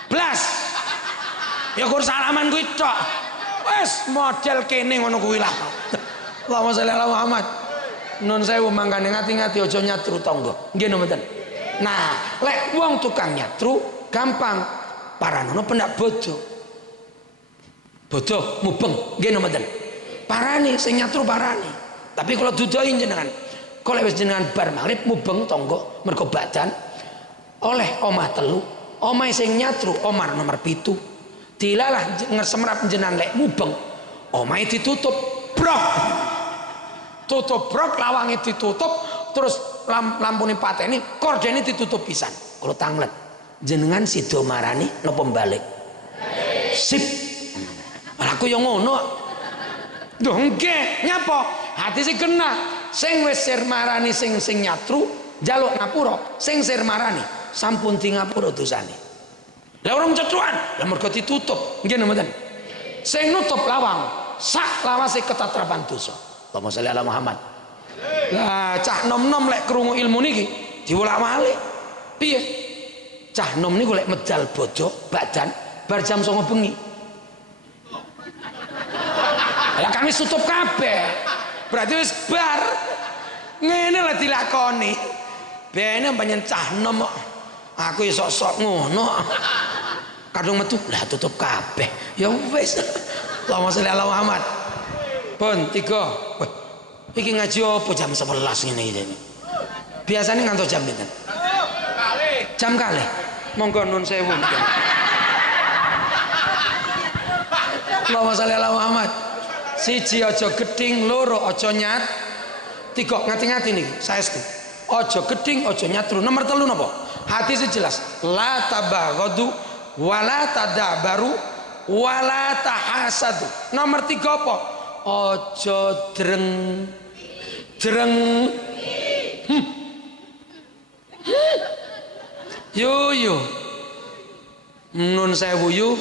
blas ya kur salaman kuwi tok wis model kene ngono kuwi lah Allahumma sholli ala Muhammad nun sewu mangkane ngati-ngati aja nyatru tangga nggih mboten. Nah, lek wong tukang nyatru gampang paranono pendak bodoh. Bodoh mubeng nggih mboten. Parani sing nyatru parani. Tapi kalau dudoin jenengan, kalau wis jenengan bar magrib mubeng tangga mergo badan oleh omah telu, omah sing nyatru omah nomor 7. Dilalah ngesemrap jenengan lek mubeng, omahe ditutup brok. Tutup brok lawange ditutup terus lampune pateni kordene ditutup pisan. Kalau tanglet jenengan sida marani napa balik sip aku yo ngono lho nggih nyapa hati sing kena sing wis sir marani sing nyatru njaluk ngapura sing sir marani sampun di ngapura dosane lah orang cetruan lah mergo ditutup nggih mboten sing nutup lawang sak lawase ketatrapan dosa Allahumma sholli ala Muhammad. Lah cah nom-nom lek krungu ilmu niki diwolak-walik. Piye? Cah nom niku lek medal bodoh badan bar jam 09.00 bengi. Lah kami tutup kabeh. Berarti wis bar. Ngene lah dilakoni. Bene panjen cah nom kok. Aku iso sok ngono. Kadung metu lah tutup kabeh. Ya wis. Allahumma sholli ala Muhammad. Pun 3. Wah, iki ngaji apa jam 11 ngene iki. Biasanya ngantos jam pinten? Jam kalih. Monggo nun sewu. Allahumma sholli ala Muhammad. Siji aja geding, loro aja nyat. 3 ngati-ngati niki, saestu. Aja geding, aja nyatru. Nomor 3 napa? Hadis jelas. La tabaghadu wala tadabaru wala tahasadu. Nomor 3 apa? Aja dreng yo nun sewu yu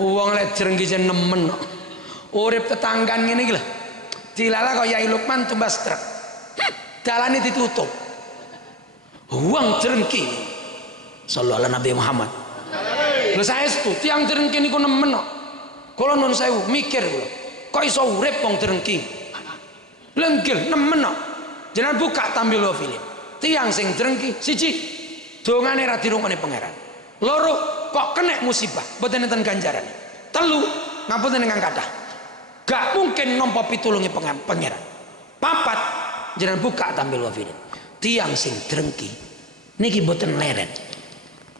wong lek drengki jen nemen urip tetanggan ngene iki lho dilala kok Yai Lukman tumbas truk dalane ditutup wong drengki sallallahu alaihi Nabi Muhammad lho saestu tiyang drengki niku nemen kok kula nun sewu mikir kula kok iso urip wong drengki lenggil nemen kok jenengan buka tampil film tiang sing drengki siji dongane ra dirungokne pangeran loro kok kena musibah mboten enten ganjaran 3 ngapunten ingkang kathah gak mungkin nampa pitulunge pangeran 4 jenengan buka tampil film tiang sing drengki niki mboten leren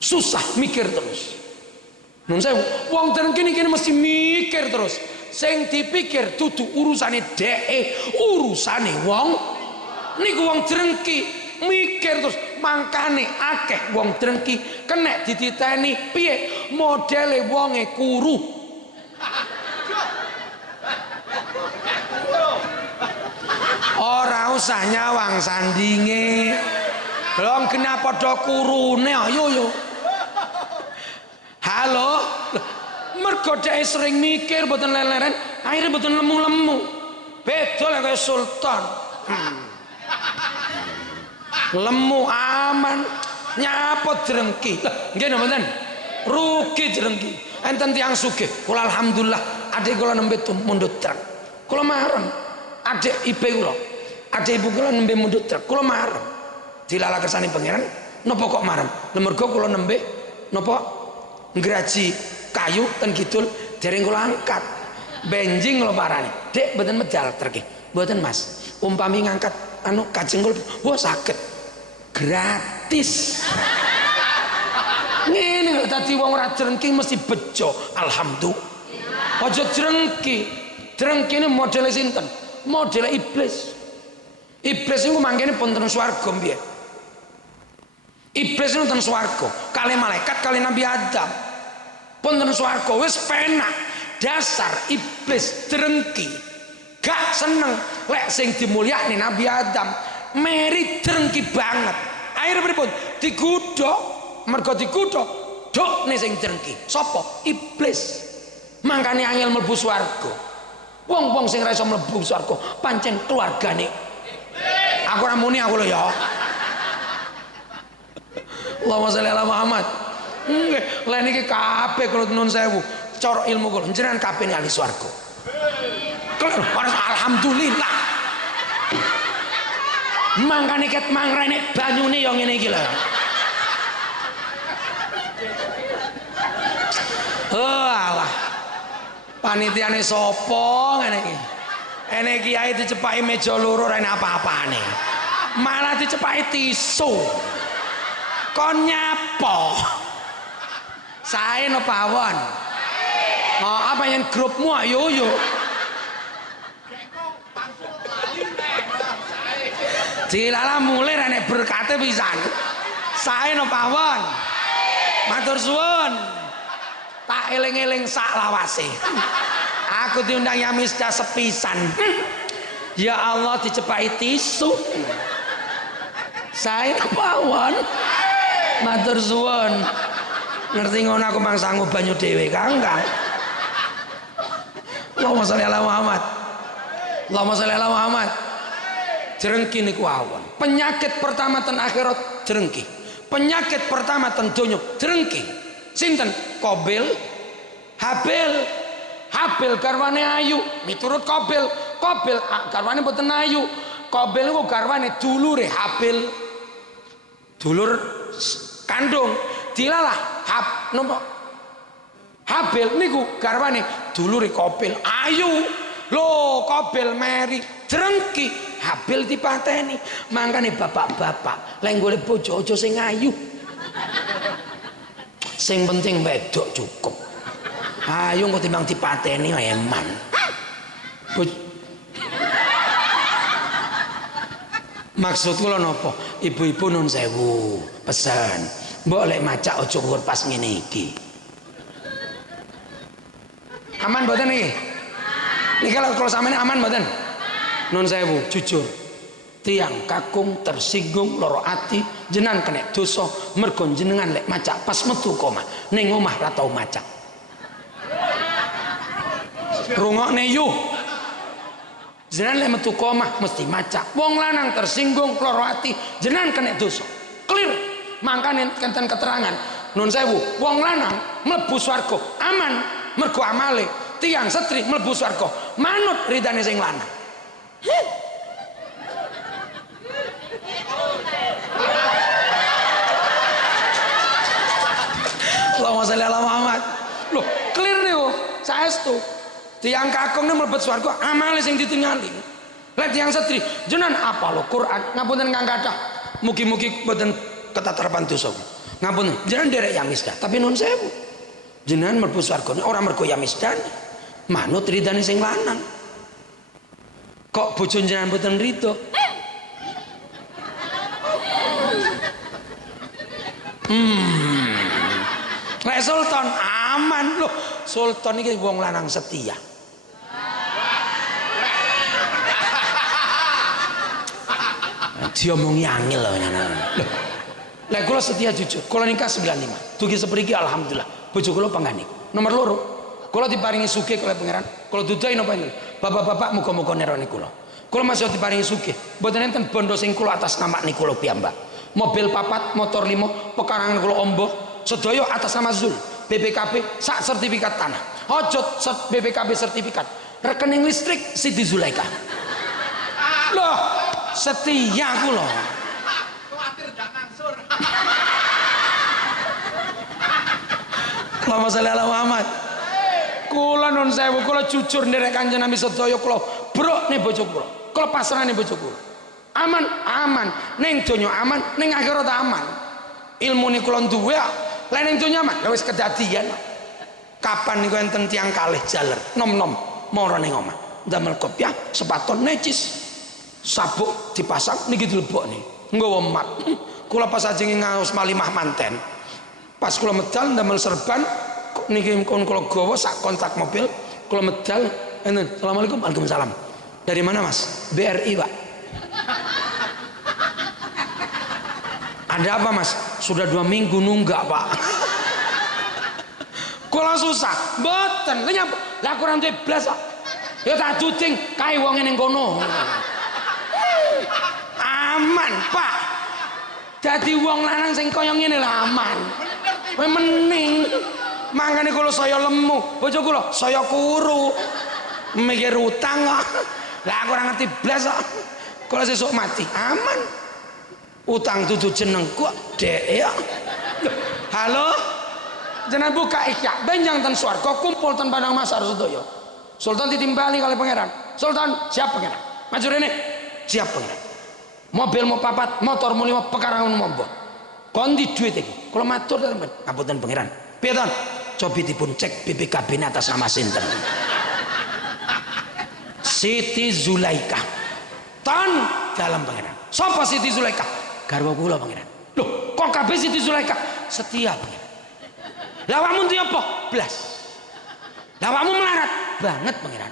susah mikir terus nun sewu wong drengki niki mesti mikir terus sing dipikir dudu urusane dheke urusane wong niku wong drengki mikir terus mangkane akeh wong drengki kena dititeni piye modele wonge kuru ora usah nyawang sandinge lho kena padha kurune ayo halo mergo dhek sering mikir mboten leren akhirnya mboten lemu-lemu beda lek kaya sultan lemu aman nyapa drengki nggih mboten rugi drengki enten tiyang sugih kula alhamdulillah adik kula nembe mundut truk kula marem adik ibu kula nembe mundut truk kula marem dilala kersane pangeran napa kok marem mergo kula nembe napa ngraji kayu ten kidul dereng kula angkat benjing kula parani dek mboten medal truk mboten mas umpami ngangkat anu kajeng kula wah saged gratis Ngene lho dadi wong ora drengki mesti bejo. Alhamdulillah. Aja drengki. Drengki ini modele sinten? Modele iblis. Iblis niku mangkene pun ten swarga mbiyen. Iblis niku ten swarga, kali malaikat kali Nabi Adam. Pun ten swarga wis penak. Dasar iblis drengki. Gak seneng lek sing dimulyakne Nabi Adam. Meri drengki banget. Akhire pripun? Digudhog. Mergo digudhog dokne sing drengki. Sapa? Iblis. Mangkane angel mlebu swarga. Wong-wong sing ora iso mlebu swarga pancen keluargane. Aku ora muni aku lho ya. Allahumma sholli ala Muhammad. Nggih, lha niki kabeh kula nuwun sewu. Cara ilmu kula jenengan kabeh ahli swarga. Alhamdulillah. Mangkane ket mangrene banyune ya ngene iki lho. Oh alah. Panitiane sapa ngene iki? Ene kiai dicepaki meja loro ora apa-apane. Malah dicepaki tisu. Kon nyapa? Sae no pawon. Oh, apa yang grupmu ayo yo. Dilala mulai nek berkate pisan. Sae no pawon. Matur suwun. Tak eling-eling sak lawase. Aku diundang Yamisda sepisan. Ya Allah dicepaki tisu. Sae no pawon. Matur suwun. Ngerti ngono aku mang sanggup banyu dhewe Kang. Allahumma sholli ala Muhammad. Allahumma sholli ala Muhammad. Jerengki niku awon. Penyakit pertama ten akhirat jerengki. Penyakit pertama ten donya jerengki. Sinten? Qabil, Habil. Habil garwane ayu, miturut Qabil. Qabil garwane mboten ayu. Qabil niku garwane dulure Habil. Dulur kandung. Dilalah nopo? Habil niku garwane dulure Qabil. Ayu. Lho, Qabil meri drengki, Habil dipateni. Mangkane bapak-bapak, lek golek bojo aja sing ayu. Sing penting wedok cukup. Ayu kok timbang dipateni eman. Maksud kula napa? Ibu-ibu nun sewu, pesen. Mbok lek macak aja nggur pas ngene iki. Aman mboten iki? Niki kalau sampeyan aman mboten? Nun sewu, jujur. Tiang kakung tersinggung loro ati jenengan kena dosa mergo jenengan lek macak pas metu koma ning omah ra tau macak. Rungokne yu. Jenengan lek metu koma mesti macak. Wong lanang tersinggung loro ati jenengan kena dosa. Clear. Mangkane kenten keterangan nun sewu, wong lanang mlebu swarga aman mergo amale. Tiang setri mlebu swarga manut ridane sing lanang. Allahumma sholli ala Muhammad. Loh, clear niku. Saestu. Tiang kakung mlebet swarga amale sing ditingali. Lek tiang setri jenengan apa lho Quran ngapunten Kang kathah. Mugi-mugi mboten ketatrepan dosa. Ngapunten, jenengan derek Yamisda, tapi nun sewu. Jenengan mlebu swarga ora mergo Yamisda. Manut ridane sing lanang. Kok bojo jenengan mboten rido? Lek sultan aman loh. Sultan iki wong lanang setia. Diomongi angel lho nyanyi. Lek kula setia jujur, kula nikah 95. Dugi sepriki alhamdulillah. Bojo kula pangganik. Nomor loro, kula diparingi sugih oleh pangeran. Kula dudahi napa niku? Bapak-bapak muga-muga neroni kula. Kula masih diparingi sugih. Mboten enten bondo sing kula atas nama niku kula piyambak. Mobil papat, motor 5, pekarangan kula ombo, sedaya atas nama Zul. BPKB sak sertifikat tanah. Ojo BPKB sertifikat. Rekening listrik Siti Zulaika. Loh, setia kula. Kuwatir gak ngangsur. Allahumma sholli ala Muhammad. Kula nun sewu, kula jujur nderek Kanjeng Nabi sedaya kula brok ning bojo kula. Kula pasrahane bojo kula. Aman, aman. Ning donya aman, ning akhirat aman. Ilmu niku kula duwe Lain donya mah wis kedadian. Kapan niku enten tiyang kalih jaler nom-nom mara ning omah. Ndamel kopiah sepaton necis. Sabuk dipasang niki dilebokne. Nggawa mat. Kula pas ajenge ngaos malimah manten. Pas kula medal ndamel serban niki kula gawa sak kontak mobil, kula medal enten. Assalamualaikum. Waalaikumsalam. Dari mana Mas? BRI Pak. Ada apa Mas? Sudah 2 minggu nunggak Pak. Kula susah, mboten. Lah kurang duwe blas kok. Ya tak duding kae wong ning kono. Aman, Pak. Dadi wong lanang sing kaya ngene lho aman. Kowe mening. Mangane kula saya lemu, bojo kula saya kuru. Mikir utang kok. Lah aku ora ngerti blas kok. Kula sesuk mati, aman. Utang dudu jenengku dek ya. Halo? Jenengan buka ikhya, benjang ten swarga kumpul ten Padang Masar sedaya. Sultan ditimbali kali pangeran. Sultan, siap pangeran. Maju rene. Siap pangeran. Mobil mau papat, motor mau 5 pekarangan mombo. Kondi duit iki. Kula matur ten ngapunten pangeran. Piye ton? Cobitipun cek BPKB atas nama sinten. Siti Zulaikha. Ton dalam pangeran. Sapa Siti Zulaikha? Garwa kula pangeran. Loh, kok kabeh Siti Zulaikha? Setia pangeran. Lah awakmu ndi apa? Blas. Lah awakmu melarat banget pangeran.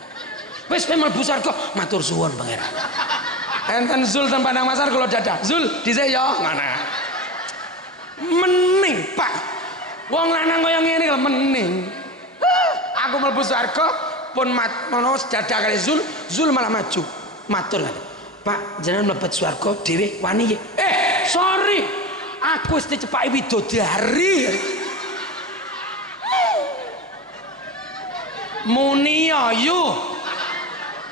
Wis mlebu surga matur suwun pangeran. Enten Zul ten Padang Masar kula dadah. Zul dhisik ya. Mana? Mening, Pak. Wong lanang kaya ngene lho mening. Aku mlebu surga pun mono dadah kali Zul, Zul malah maju. Matur ngene. Pak, jenengan mlebet surga dhewe wani nggih. Sorry. Aku wis dicepaki widodari. Munia yu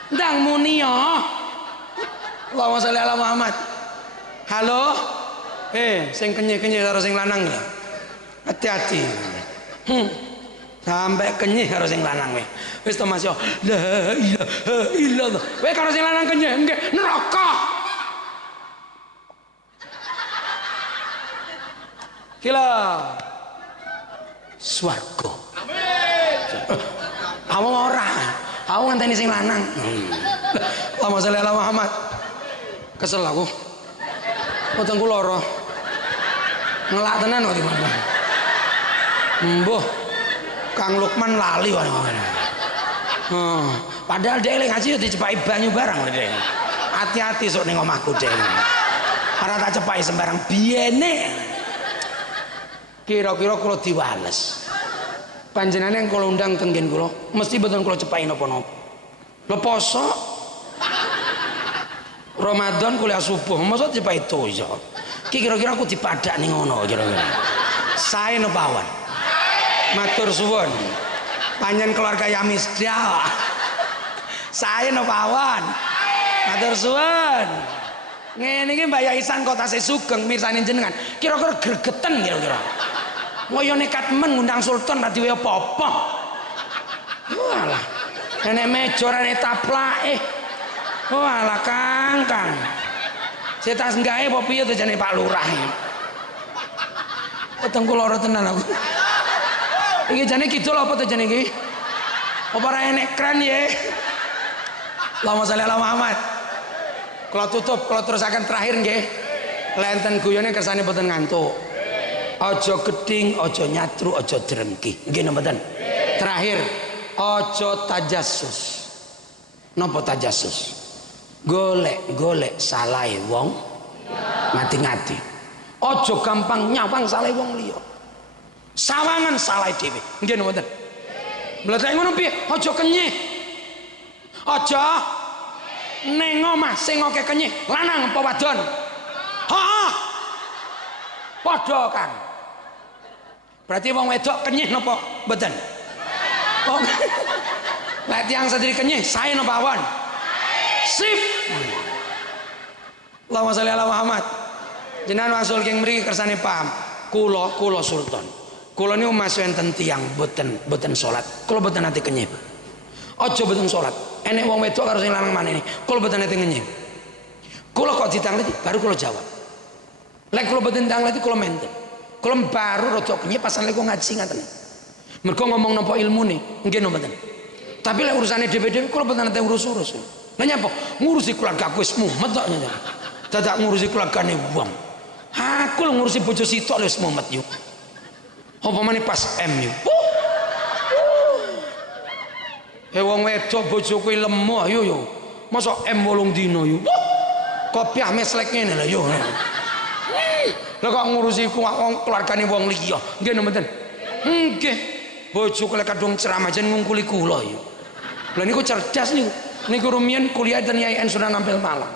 ndang munia. Allahumma sholli ala Muhammad. Halo, sing kenyih-kenyih karo sing lanang lho. Hati-hati. Sampai kenyih karo sing lanang we. Wis to Mas yo. La ilaha illallah. We karo sing lanang kenyih nggih neraka. Kila swarga. Amin. Awang ora, awang ngenteni sing lanang. Allahumma sholli ala Muhammad. Kesel aku. Wetengku lara. Ngelak tenan kok dimana. Mbuh. Kang Lukman lali wae ngene. Padahal dhek ngaji yo dicepaki banyu barang dhek. Hati-hati sok ning omahku dhek. Ora tak cepaki sembarang biyene. Kira-kira kula diwales. Panjenengan yang kalau undang tenggen kula mesti betul kula cepai napa-napa. Lho poso Ramadan kuliah subuh masa cepai toyo. Ki kira-kira aku dipadak ning ngono kira-kira. Sae napa awan? Matur suwun. Panjen keluarga Yamisda. Sae napa awan? Matur suwun. Ngene iki Mbak Yaisan kok tasih sugeng mirsani jenengan. Kira-kira gregeten kira-kira. Ngoyo nekat men ngundang sultan ra diwe apa-apa. Walah. Nenek meja rene taplake. Walah Kang. Setas gawe apa piye to jane Pak Lurah. Wetengku lara tenan aku. Iki jane kidul apa to jane iki? Apa ra enek kran ye? Allahumma sholli ala Muhammad. Kalau tutup, kalau terusakan terakhir nggih. Lenten guyone kersane boten ngantuk. Ojo geding, ojo nyatru, ojo drengki. Nggih mboten? Terakhir, ojo tajasus. Napa tajasus? Golek-golek salahe wong ngati-ngati. Ojo gampang nyawang salahe wong liya. Sawangan salahe dhewe. Nggih mboten? Mlethek ngono piye? Ojo kenyih. Ojo ning omah sing oke kenyih, lanang apa wadon? Heeh. Padha Kang. Berarti wong wedok kenyih napa mboten? Oh. Lek tiyang sediri kenyih, sae napa awan? Sip. Allahumma sholli ala Muhammad. Jenengan wasul king mriki kersane paham. Kula sultan. Kula niku mas enten tiyang boten salat. Kula boten nate kenyih. Aja boten salat. Enek wong wedok karo sing lanang maneh. Kula boten nate kenyih. Kula kok ditangleti baru kula jawab. Lek kula boten ditangleti kula menten. Kula baru rada kenyek pasan lek ngaji ngaten. Mergo ngomong napa ilmune, nggih napa mboten. Tapi lek urusane dhewe-dhewe kula mboten nate urus-urus. Lah nyapa? Ngurusi keluarga wis mumet tok nyapa. Dadak ngurusi keluargane wong. Aku lho ngurusi bojo sitok wis mumet yo. Apa meneh pas M yo. Wong wedok bojo kuwi lemah yo. Mosok M 8 dina yo. Kopiah meslek ngene lho yo. Lah kok ngurusi wong keluargane wong liya. Nggih mboten? Nggih. Bojo kula kadung ceramah jen ngungkuli kula yo. Lah niku cerdas niku. Niku rumiyin kuliah dan IAIN Sunan Ampel Malang.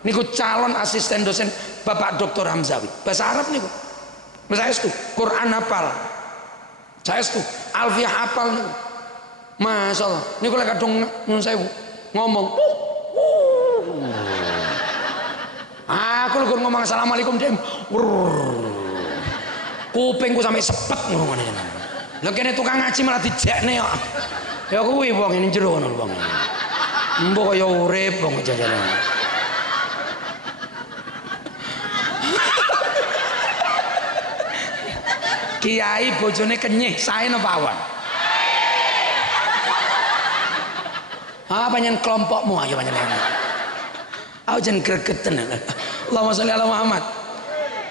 Niku calon asisten dosen Bapak Dr. Hamzawi. Bahasa Arab niku. Saya itu Quran hafal. Saya itu Alfiah hafal niku. Masya Allah. Niku lek kadung nun sewu ngomong. Aku lho ngomong assalamualaikum dem. Kupingku sampai sepet ngomongane. Lha kene tukang ngaji malah dijakne kok. Ya kuwi wong ini jero ngono wong. Mbok kaya urip wong jajalan. Kiai bojone kenyih, sae napa awan? Panjen kelompokmu ayo panjen. Aku jen gregeten. Allahumma sholli ala Muhammad.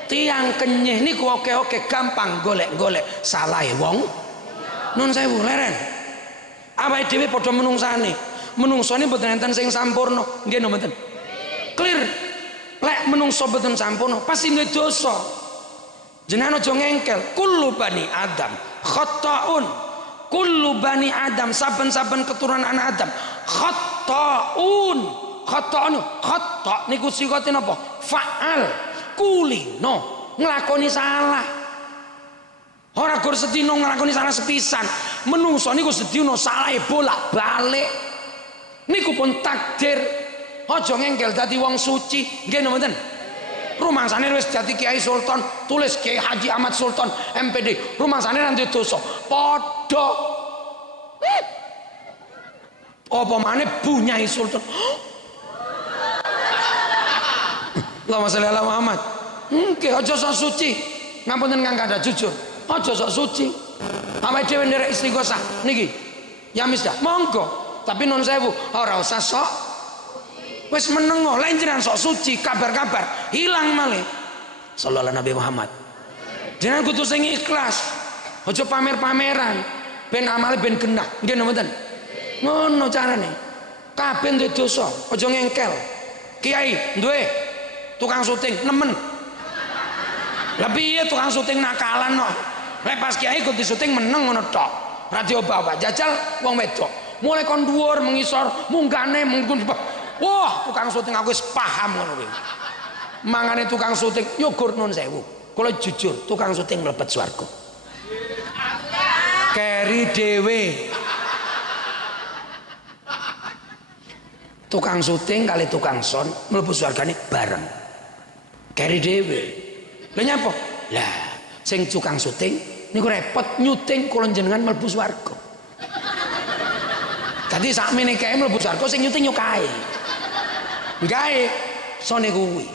Tiang kenyih niku oke-oke gampang golek-golek salahe wong. Nun sewu leren. Awake dhewe padha menungsane. Menungsane mboten enten sing sampurna. Nggih mboten. Clear. Lek menungso mboten sampurna pasti duwe dosa. Jenengan aja ngengkel. Kullu bani Adam khata'un. Kullu bani Adam saben-saben keturunan anak Adam khata'un. Khata'un. Khata' niku sikate napa? Fa'al. Kulino nglakoni salah. Ora gur sedina nglakoni salah sepisan. Menungso niku sedina salahe bolak-balik. Niku pun takdir. Aja ngengkel dadi wong suci. Nggih mboten? Rumangsane wis dadi Kiai Sultan, tulis Kiai Haji Ahmad Sultan MPD. Rumangsane nanti dosa. Padha. Apa maneh bunyai Sultan. Allahumma sholli ala Muhammad. Nggih aja sok suci. Ngapunten Kang Kada jujur. Aja sok suci. Awake dhewe nderek istighosah niki. Ya misdah, monggo. Tapi nun sewu, ora usah sok wis menengo, lain jenengan sok suci, kabar-kabar hilang malih. Sallallahu Nabi Muhammad. Jenengan kudu sing ikhlas. Aja pamer-pameran. Ben amale ben genah. Nggih mboten? Ngono carane. Kabeh duwe dosa, aja ngengkel. Kiai duwe tukang syuting nemen. Lah piye tukang syuting nakalan kok. Lek pas kiai kudu syuting meneng ngono tok. Radio bawa jajal wong wedok. Mulai kon dhuwur mengisor munggane mungkin. Wah, tukang syuting aku wis paham ngono kuwi. Mangane tukang syuting yo gur nun sewu. Kula jujur, tukang syuting mlebet swarga. Keri dhewe. Tukang syuting kali tukang son mlebu swargane bareng. Keri dhewe. Lha nyapa? Lah, sing tukang syuting niku repot nyuting kula jenengan mlebu swarga. Dadi sakmene kae mlebu swarga sing nyuting yo kae. Gawe sone kuwi.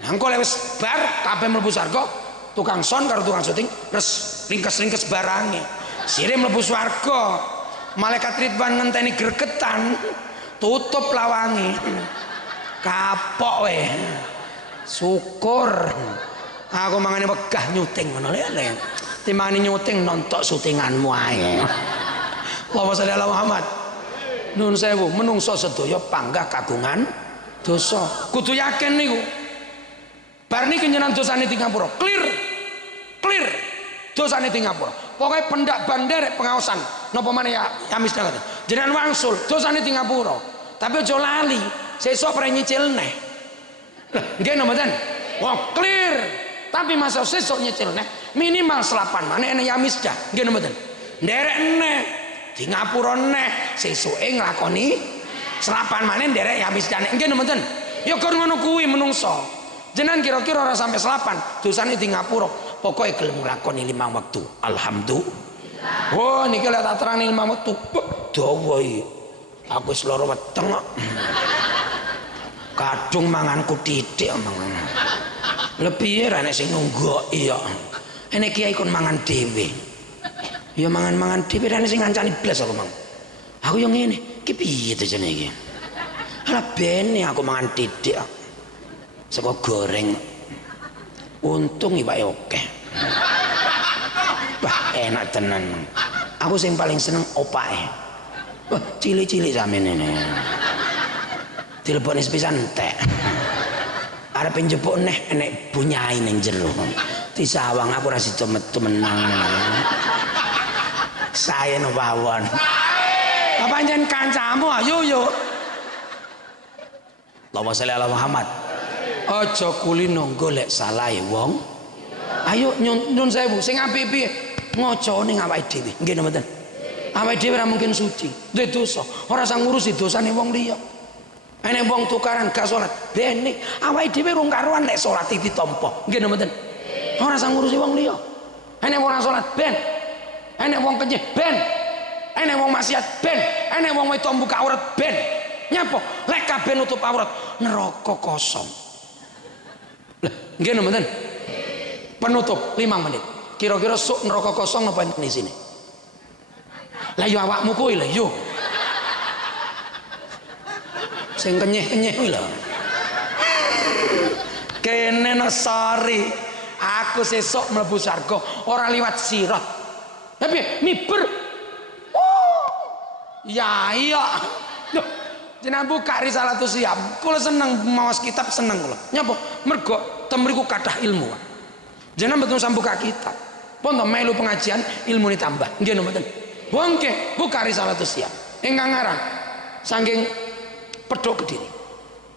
Lah engko lek wis bar kabeh mlebu swarga, tukang son karo tukang syuting res ringkes-ringkes barange. Sire mlebu swarga. Malaikat Ridwan ngenteni gregetan, tutup lawange. Kapok we. Syukur. Aku mangane wegah nyuting ngono lho. Timbangane nyuting nonton syutinganmu ae. Allahumma sholli ala Muhammad. Nun sewu menungso sedaya panggah kagungan dosa. Kudu yakin niku. Bar niki jenengan dosane teng ngapura. Clear. Clear. Dosane teng ngapura. Pokoke pendak banderek pengaosan. Napa maneh ya misna ngoten. Jenengan wangsul dosane teng ngapura. Tapi aja lali, sesuk pre nyicil neh. Nggih mboten? Wah, clear. Tapi masa sesuk nyicil neh minimal selapan maneh enek ya misdah. Nggih mboten? Nderek neh. Di ngapura neh sesuke nglakoni selapan maneh nderek ya wis jane nggih mboten ya gur ngono kuwi menungso jenengan kira-kira ora sampai selapan dosane di ngapura pokoke gelem nglakoni 5 wektu alhamdulillah. Oh niki lek tak terangni 5 wektu dawa iki aku wis lara weteng kok kadung manganku titik mangan lebih ra nek sing nunggoki ya Enek kiai kon mangan dhewe. Ya mangan-mangan dhewe rene sing ngancani blas aku mang. Aku yo ngene, ki piye to jenenge iki? Lah bene aku mangan titik. Sego goreng. Untung iwake akeh. Wah, enak tenan. Aku sing paling seneng opake. Wah, cilik-cilik sampeyan ini. Dilebokne sepisan entek. Arep njupuk neh enek bunyai ning jero. Disawang aku ora sida metu menang. Saya no bawon. Apa njen kancamu ayo yo. Allahumma sholli ala Muhammad. Aja kulino golek salahe wong. Ayo nyun sewu sing apik piye? Ngocone awake dhewe. Nggih mboten. Awake dhewe ora mungkin suci. Duwe dosa. Ora usah ngurusi dosane wong liya. Enek wong tukaran gak salat, bene awake dhewe rung karuan nek salat iki ditampa. Nggih mboten. Ora usah ngurusi wong liya. Enek wong ora salat ben. Enek wong kenyeh ben. Enek wong maksiat ben. Enek wong wedok buka aurat ben. Nyapa? Lek kabeh nutup aurat, neraka kosong. Lah, nggih mboten. Penutup 5 menit. Kira-kira sok neraka kosong apa di sini? Lah yo awakmu kuwi lho yo. Sing kenyeh-kenyeh kuwi lho. Kene sari aku sesuk mlebu surga ora liwat sirat. Tapi miber. Oh. Ya iya. Loh, jenengan buka Risalatus Siam. Kula seneng maos kitab seneng kula. Nyapa? Mergo temriku kathah ilmu. Jenengan betul sampe buka kitab. Pun melu pengajian ilmu ini tambah. Nggih mboten. Bangke buka Risalatus Siam. Ingkang ngarang saking Pedhok Kediri.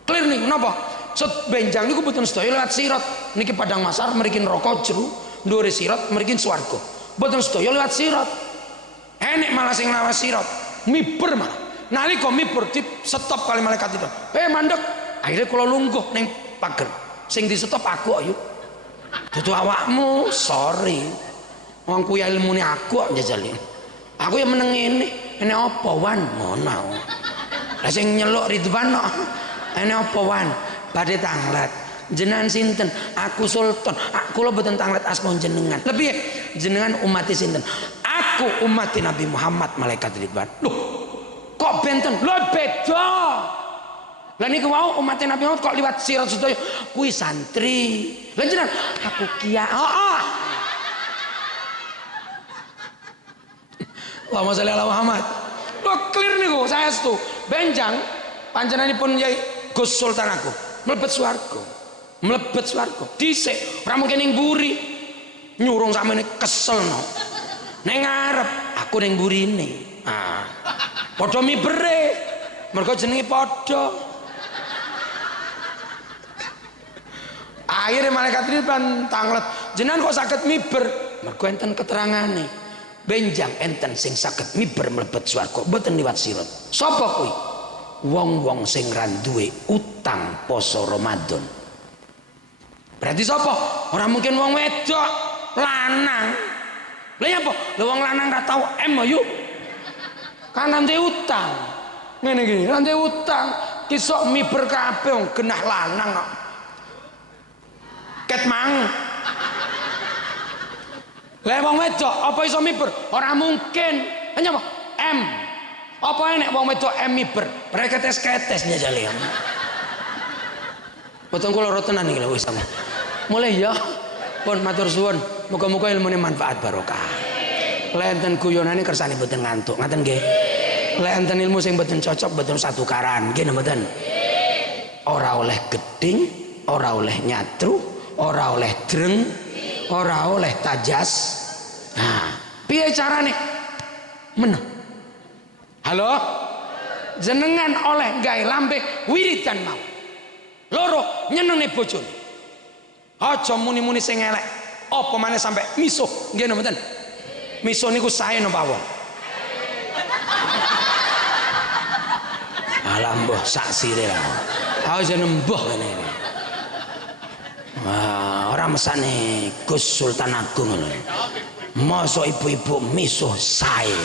Clear nih, kenapa? Set benjang niku mboten sedaya lewat sirat. Niki padang masar mriki neraka jero, ndure sirat mriki swarga. Mboten sedaya lewat sirat. Enek malah sing lewat sirat, miber malah. Nalika miber di stop kali malaikat itu. Mandek. Akhirnya kula lungguh ning pager. Sing di stop aku ayo. Dudu awakmu, sorry. Wong kuwi ilmune aku kok njajali. Aku yang meneng ngene. Enek apa wan? Ngono. Lah sing nyeluk Ridwan kok. Enek apa wan? Badhe tanglet. Jenengan sinten? Aku Sultan. Kula mboten tanglet asma jenengan. Lebih jenengan umat sinten? Aku umat Nabi Muhammad malaikat Ridwan. Loh, kok benten? Lho beda. Lah niku wau umat Nabi Muhammad kok liwat sirat sedaya kuwi santri. Lah jenengan aku kiai. Heeh. Allahumma sholli ala Muhammad. Loh clear niku saestu. Benjang panjenenganipun Yai Gus Sultan aku mlebet swarga. Mlebet swarga. Dhisik ora mungkin ning mburi. Nyurung samene keselno. Ning ngarep aku ning mburine. Ah. Padha mibere. Mergo jenenge padha. Akhirnya malaikat Ridwan tanglet. Jenengan kok saged miber? Mergo enten keterangane. Benjang enten sing saged miber mlebet swarga mboten liwat sirat. Sapa kuwi? Wong-wong sing ra duwe utang poso Ramadan. Berarti sapa? Ora mungkin wong wedok, lanang. Lah ya apa? Lah wong lanang ra tau ayo. Kan nanti utang. Ngene iki, nanti utang. Kisok miber kabeh wong genah lanang kok. Ket mang. Lah wong wedok apa iso miber? Ora mungkin. Hanya apa? Apa enek wong wedok miber? Mereka tes-ketes njajali. Boten kula ora tenan iki lho wis sama. Mulai ya. Pun matur suwun, muga-muga ilmune manfaat barokah. Lek enten guyonane kersane boten ngantuk, ngaten nggih. Lek enten ilmu sing boten cocok boten satukaran, nggih mboten. Ora oleh geding, ora oleh nyatru, ora oleh dreng, ora oleh tajas. Nah, piye carane? Meneng. Halo? Jenengan oleh gawe lambe wiridan mau. Loro nyenenge bojone. Aja muni-muni sing elek. Apa maneh sampe misuh, nggih mboten? Misuh niku sae napa wong? Alah mbah sak sire lah. Aja nembah ngene. Wah, ora mesane Gus Sultan Agung ngono. Mosok ibu-ibu misuh sae.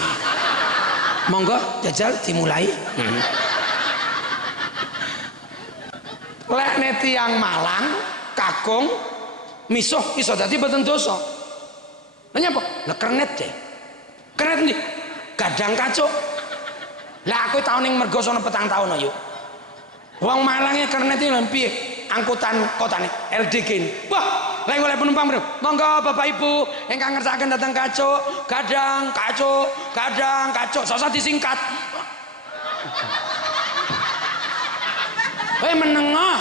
Monggo jajal dimulai. Lek tiyang Malang kakung misuh iso dadi boten dosa. Lah nyapa? Lah kernet ce. Kernet ndi? Gadang kacuk. Lah aku tau ning mergo sono 4 tahun ayo. Wong Malange kernet iki lho piye? Angkutan kotane LDG. Wah, lek oleh penumpang bro. Monggo Bapak Ibu ingkang ngersakaken datang kacuk, gadang, kacuk, gadang, kacuk. Sosok disingkat. Menengah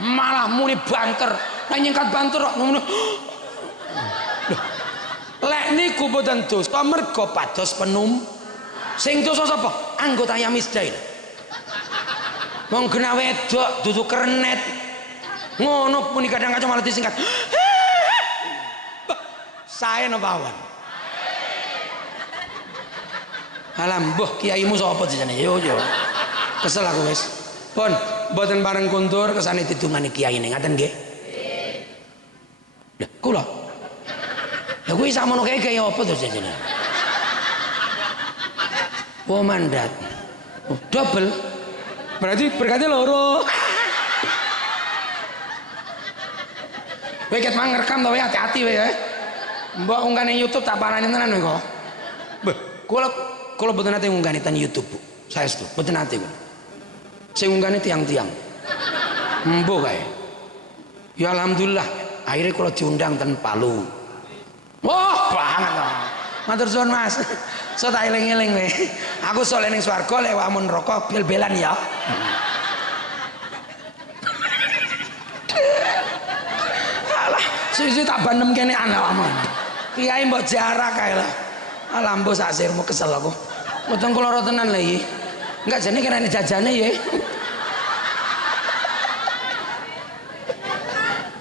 malah muni banter. Lah nyingkat banter kok ngono. Lek niku boten dosa mergo pados sing dosa sapa? Anggota Yamisda. Wong kena wedok dudu kernet. Ngono muni kadang-kadang malah disingkat. Saya nopawon. Alam mbah kiaimu sapa jane? Yo. Kesel aku wis. Pun mboten bareng kuntur kesane didungani kiai ning ngaten nggih. Lha kula. Lah kuwi sakmono kae kaya apa to jane? Oh mandat. Oh, double. Berarti loro. Kowe ket mang ngerekam to hati-hati wae ya. Mbok unggahne YouTube tak parani tenan kowe kok. Beh, kula mboten nate ngunggahne ten YouTube, Bu. Saestu, mboten nate kok. Sing ngunggahne tiang-tiang. Mbok kae. Ya alhamdulillah, akhirnya kula diundang ten Palu. Wah, banget kok. Matur suwun Mas. So tak eling-eling we. Aku soleh ning swarga lek wamun neraka bel-belan ya. Alah, suwi tak banem kene ana wamun. Kiai mbok jarak kae lah. Alah mbok sak sirmu kesel aku. Mboten kula ora tenan lho iki. Enggak jane kene jajane ya.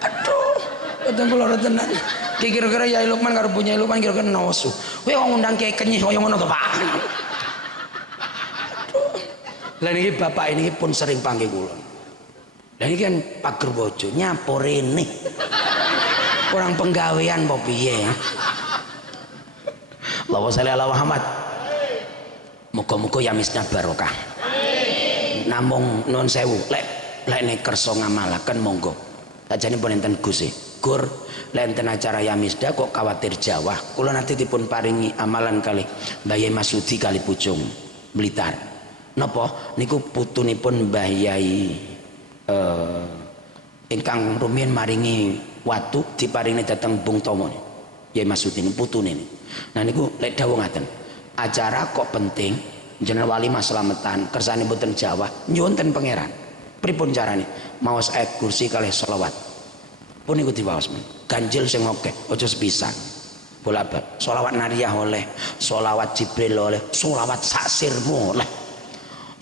Aduh, mboten kula ora tenan. Kira-kira Yai Lukman karo Bu Nyai Lukman kira-kira nawasu. Kowe kok ngundang kiai kenyih kaya ngono to, Pak? Aduh. Lah niki bapak ini pun sering panggil kula. Lah iki kan pager bojo nyapo rene. Kurang penggawean apa piye? Allahumma sholli ala Muhammad. Muga-muga Yamisda barokah. Namung nuwun sewu, lek nek kersa ngamalaken monggo. Sajane pun enten Gus Gur lenten acara Yamisda kok khawatir Jawa kula nanti dipun paringi amalan kali Mbah Yai Masudi kali Pucung Blitar napa niku putunipun Mbah Yai ingkang rumiyin maringi watu diparingi dhateng Bung Tomo Yai Masudi niku putune niku. Nah niku lek dawuh ngaten acara kok penting jeneng wali maslametan kersane mboten Jawa nyuwun ten pangeran pripun carane maos ayat kursi kalih selawat pun niku diwaos men ganjil sing akeh aja sepisan bolak-balik sholawat nariyah oleh sholawat Jibril oleh sholawat saksirmu oleh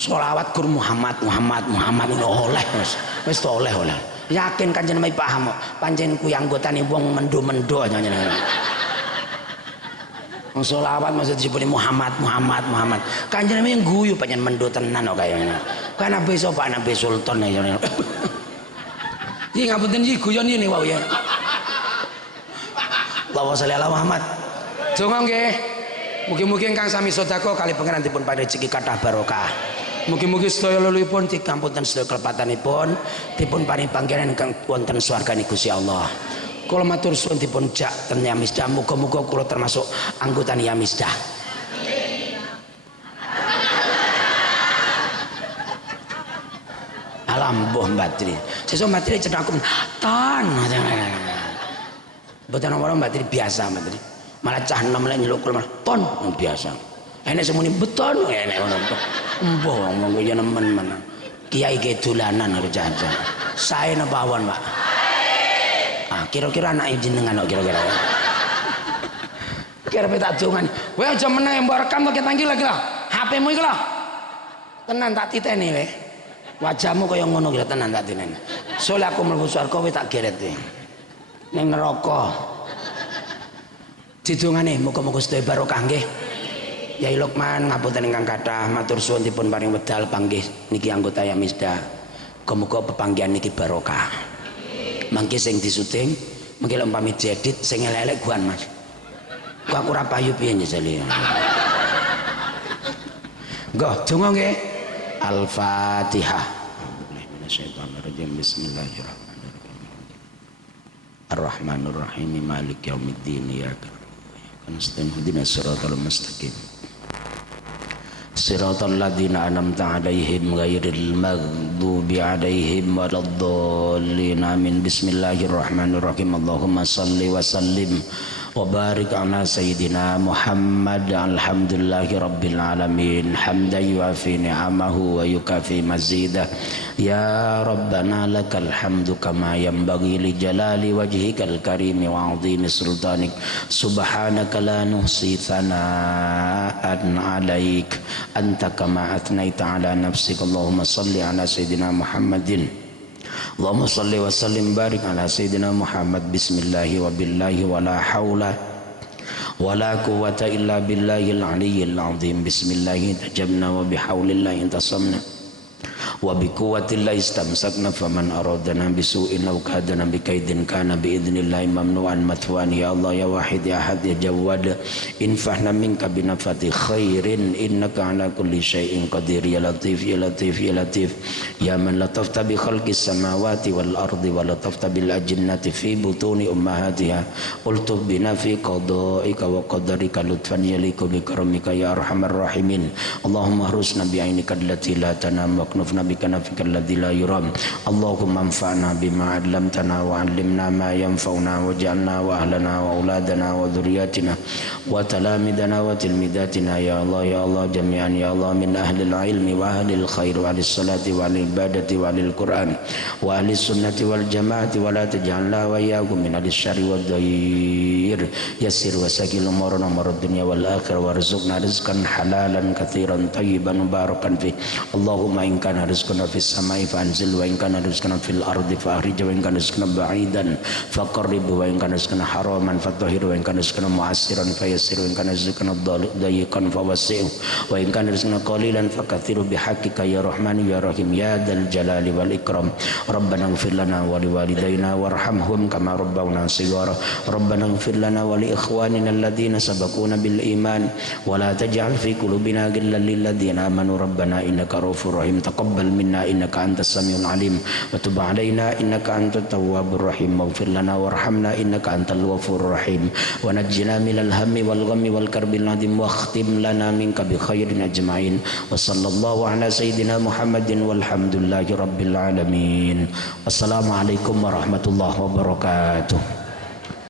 sholawat Gur Muhammad oleh wis oleh yakin kanjeng Nabi paham kok pancen kuwi anggotane wong mendo-mendo nyanyi wong sholawat maksud disebut Muhammad kanjeng Nabi guyu pancen mendo tenan kok kaya ngene kan Nabi sapa Nabi Sultan ya iki ngapunten iki guyon ini wae ya. Allahumma sholli ala Muhammad. Donga nggih. Mugi-mugi ingkang sami sedekah kali pangeran dipun paring rezeki kathah barokah. Mugi-mugi sedaya leluhuripun dikampunten sedaya kelepatanipun dipun paring panggenan ingkang wonten swargane Gusti Allah. Kula matur suwun dipun jak ten Yamisda muga-muga kula termasuk anggota Yamisda. Alam boh Mbak sesuk Mbak Tri cedhakum tan mboten orang Mbak Tri biasa Mbak Tri malah cah enom lek nyeluk malah ton biasa enek semuni beton enek ngono to embuh wong ya nemen men kiai ge dolanan karo jajan sae napa awon Pak kira-kira anak jenengan kok kira-kira kira tak dongan kowe aja meneh mbok rekam to ketangki lagi lah HP-mu iki lho tenan tak titeni wae wajahmu kaya ngono kira tenan tak titeni soalnya aku mlebu swarga kowe tak geret ning neraka didongane muga-muga sedaya barokah nggih Yai Lukman ngapunten ingkang kathah matur suwun dipun paring wedal panggih niki anggota Yamisda muga-muga pepanggihan niki barokah mangke sing disuting mengki umpami diedit sing elek-elek guan Mas kok aku ora payu piye nyeseli nggo donga nggih Al-Fatihah Bismillahirrahmanirrahim Ar-Rahmanur Rahim Maliki Yaumiddin Iyyaka na'budu wa nasta'in ihdinas siratal mustaqim Siratal ladzina an'amta 'alaihim ghairil maghdubi 'alaihim waladdallin. Amin. Bismillahirrahmanirrahim. Allahumma shalli wa sallim wa barik ala sayyidina Muhammad. Alhamdulillahi rabbil alamin. Hamdan yuafi ni'amahu wa yukafi mazidah. Ya Rabbana lakal hamdu kama yanbaghi li jalali wajhikal karimi wa 'azimi sultanik. Subhanaka la nuhsi thana'an 'alaik anta kama athnaita ala nafsik. Allahumma salli ala sayyidina Muhammadin. Allahumma salli wa sallim barik ala sayyidina Muhammad. Bismillahi wa billahi wa la hawla wa la quwwata illa billahil aliyyil azim. Bismillahi tajabna wa bihaulillahi intasamna wa bi quwwatillahi istamsakna faman aradana bisu'in aw kadana bi kaidin kana bi idnillahi mamnu'an mathwan. Ya Allah ya wahid ya ahad ya jawad infahna minka bi nafati khairin innaka ala kulli syai'in qadir. Ya latif ya latif ya latif ya man latafta bi khalqis samawati wal ardi wa latafta bil ajinnati fi butuni ummahatiha ultuf bina fi qada'ika wa qadarika lutfan yaliku bi karamika ya arhamar rahimin. Allahumma harusna bi ainika allati la tanam wa knufna bika nafika alladhi la yuram. Allahumma anfa'na bima 'allamtana wa 'allimna ma yanfa'una waj'alna wa ahlana wa auladana wa dhurriyyatina wa talamidana wa tilmidatina ya Allah jami'an ya Allah min ahli al-ilmi wa ahli al-khair wa ahli salati wa ahli ibadati wa ahli al-Qur'an wa ahli sunnati wal jama'ati wa la taj'alna wa iyyakum min ahli syarri wad dhair. Yassir wa sakil umurana umurad dunya wal akhirah warzuqna rizqan halalan katsiran tayyiban mubarakan fi. Allahumma in kana rizquna fis samai fanzil wa in kana rizquna fil ardi fa'rij wa in kana rizquna ba'idan faqarrib wa in kana rizquna haraman fatahhir wa in kana rizquna mu'assiran fayassir wa in kana rizquna dayiqan fawassi' wa in kana rizquna qalilan fakaththir bihaqqika ya rahman ya rahim ya dzal jalali wal ikram. Rabbana ighfir lana wa liwalidayna warhamhum kama rabbawna shighara. Rabbana ighfir lana wa li ikhwanina alladhina sabaquna bil iman wa la taj'al fi qulubina ghillan lil ladzina amanu rabbana innaka ra'ufur rahim. Taqabbal minna innaka antas samiul alim wa tub alaina innaka antat tawwabur rahim. Waghfir lana warhamna innaka antal ghafurur rahim wa najjina minal hammi wal ghammi wal karbil adim wa khtim lana minka bi khairin ajma'in. Wa sallallahu ala sayyidina Muhammadin walhamdulillahi rabbil alamin. Wassalamualaikum warahmatullahi wabarakatuh.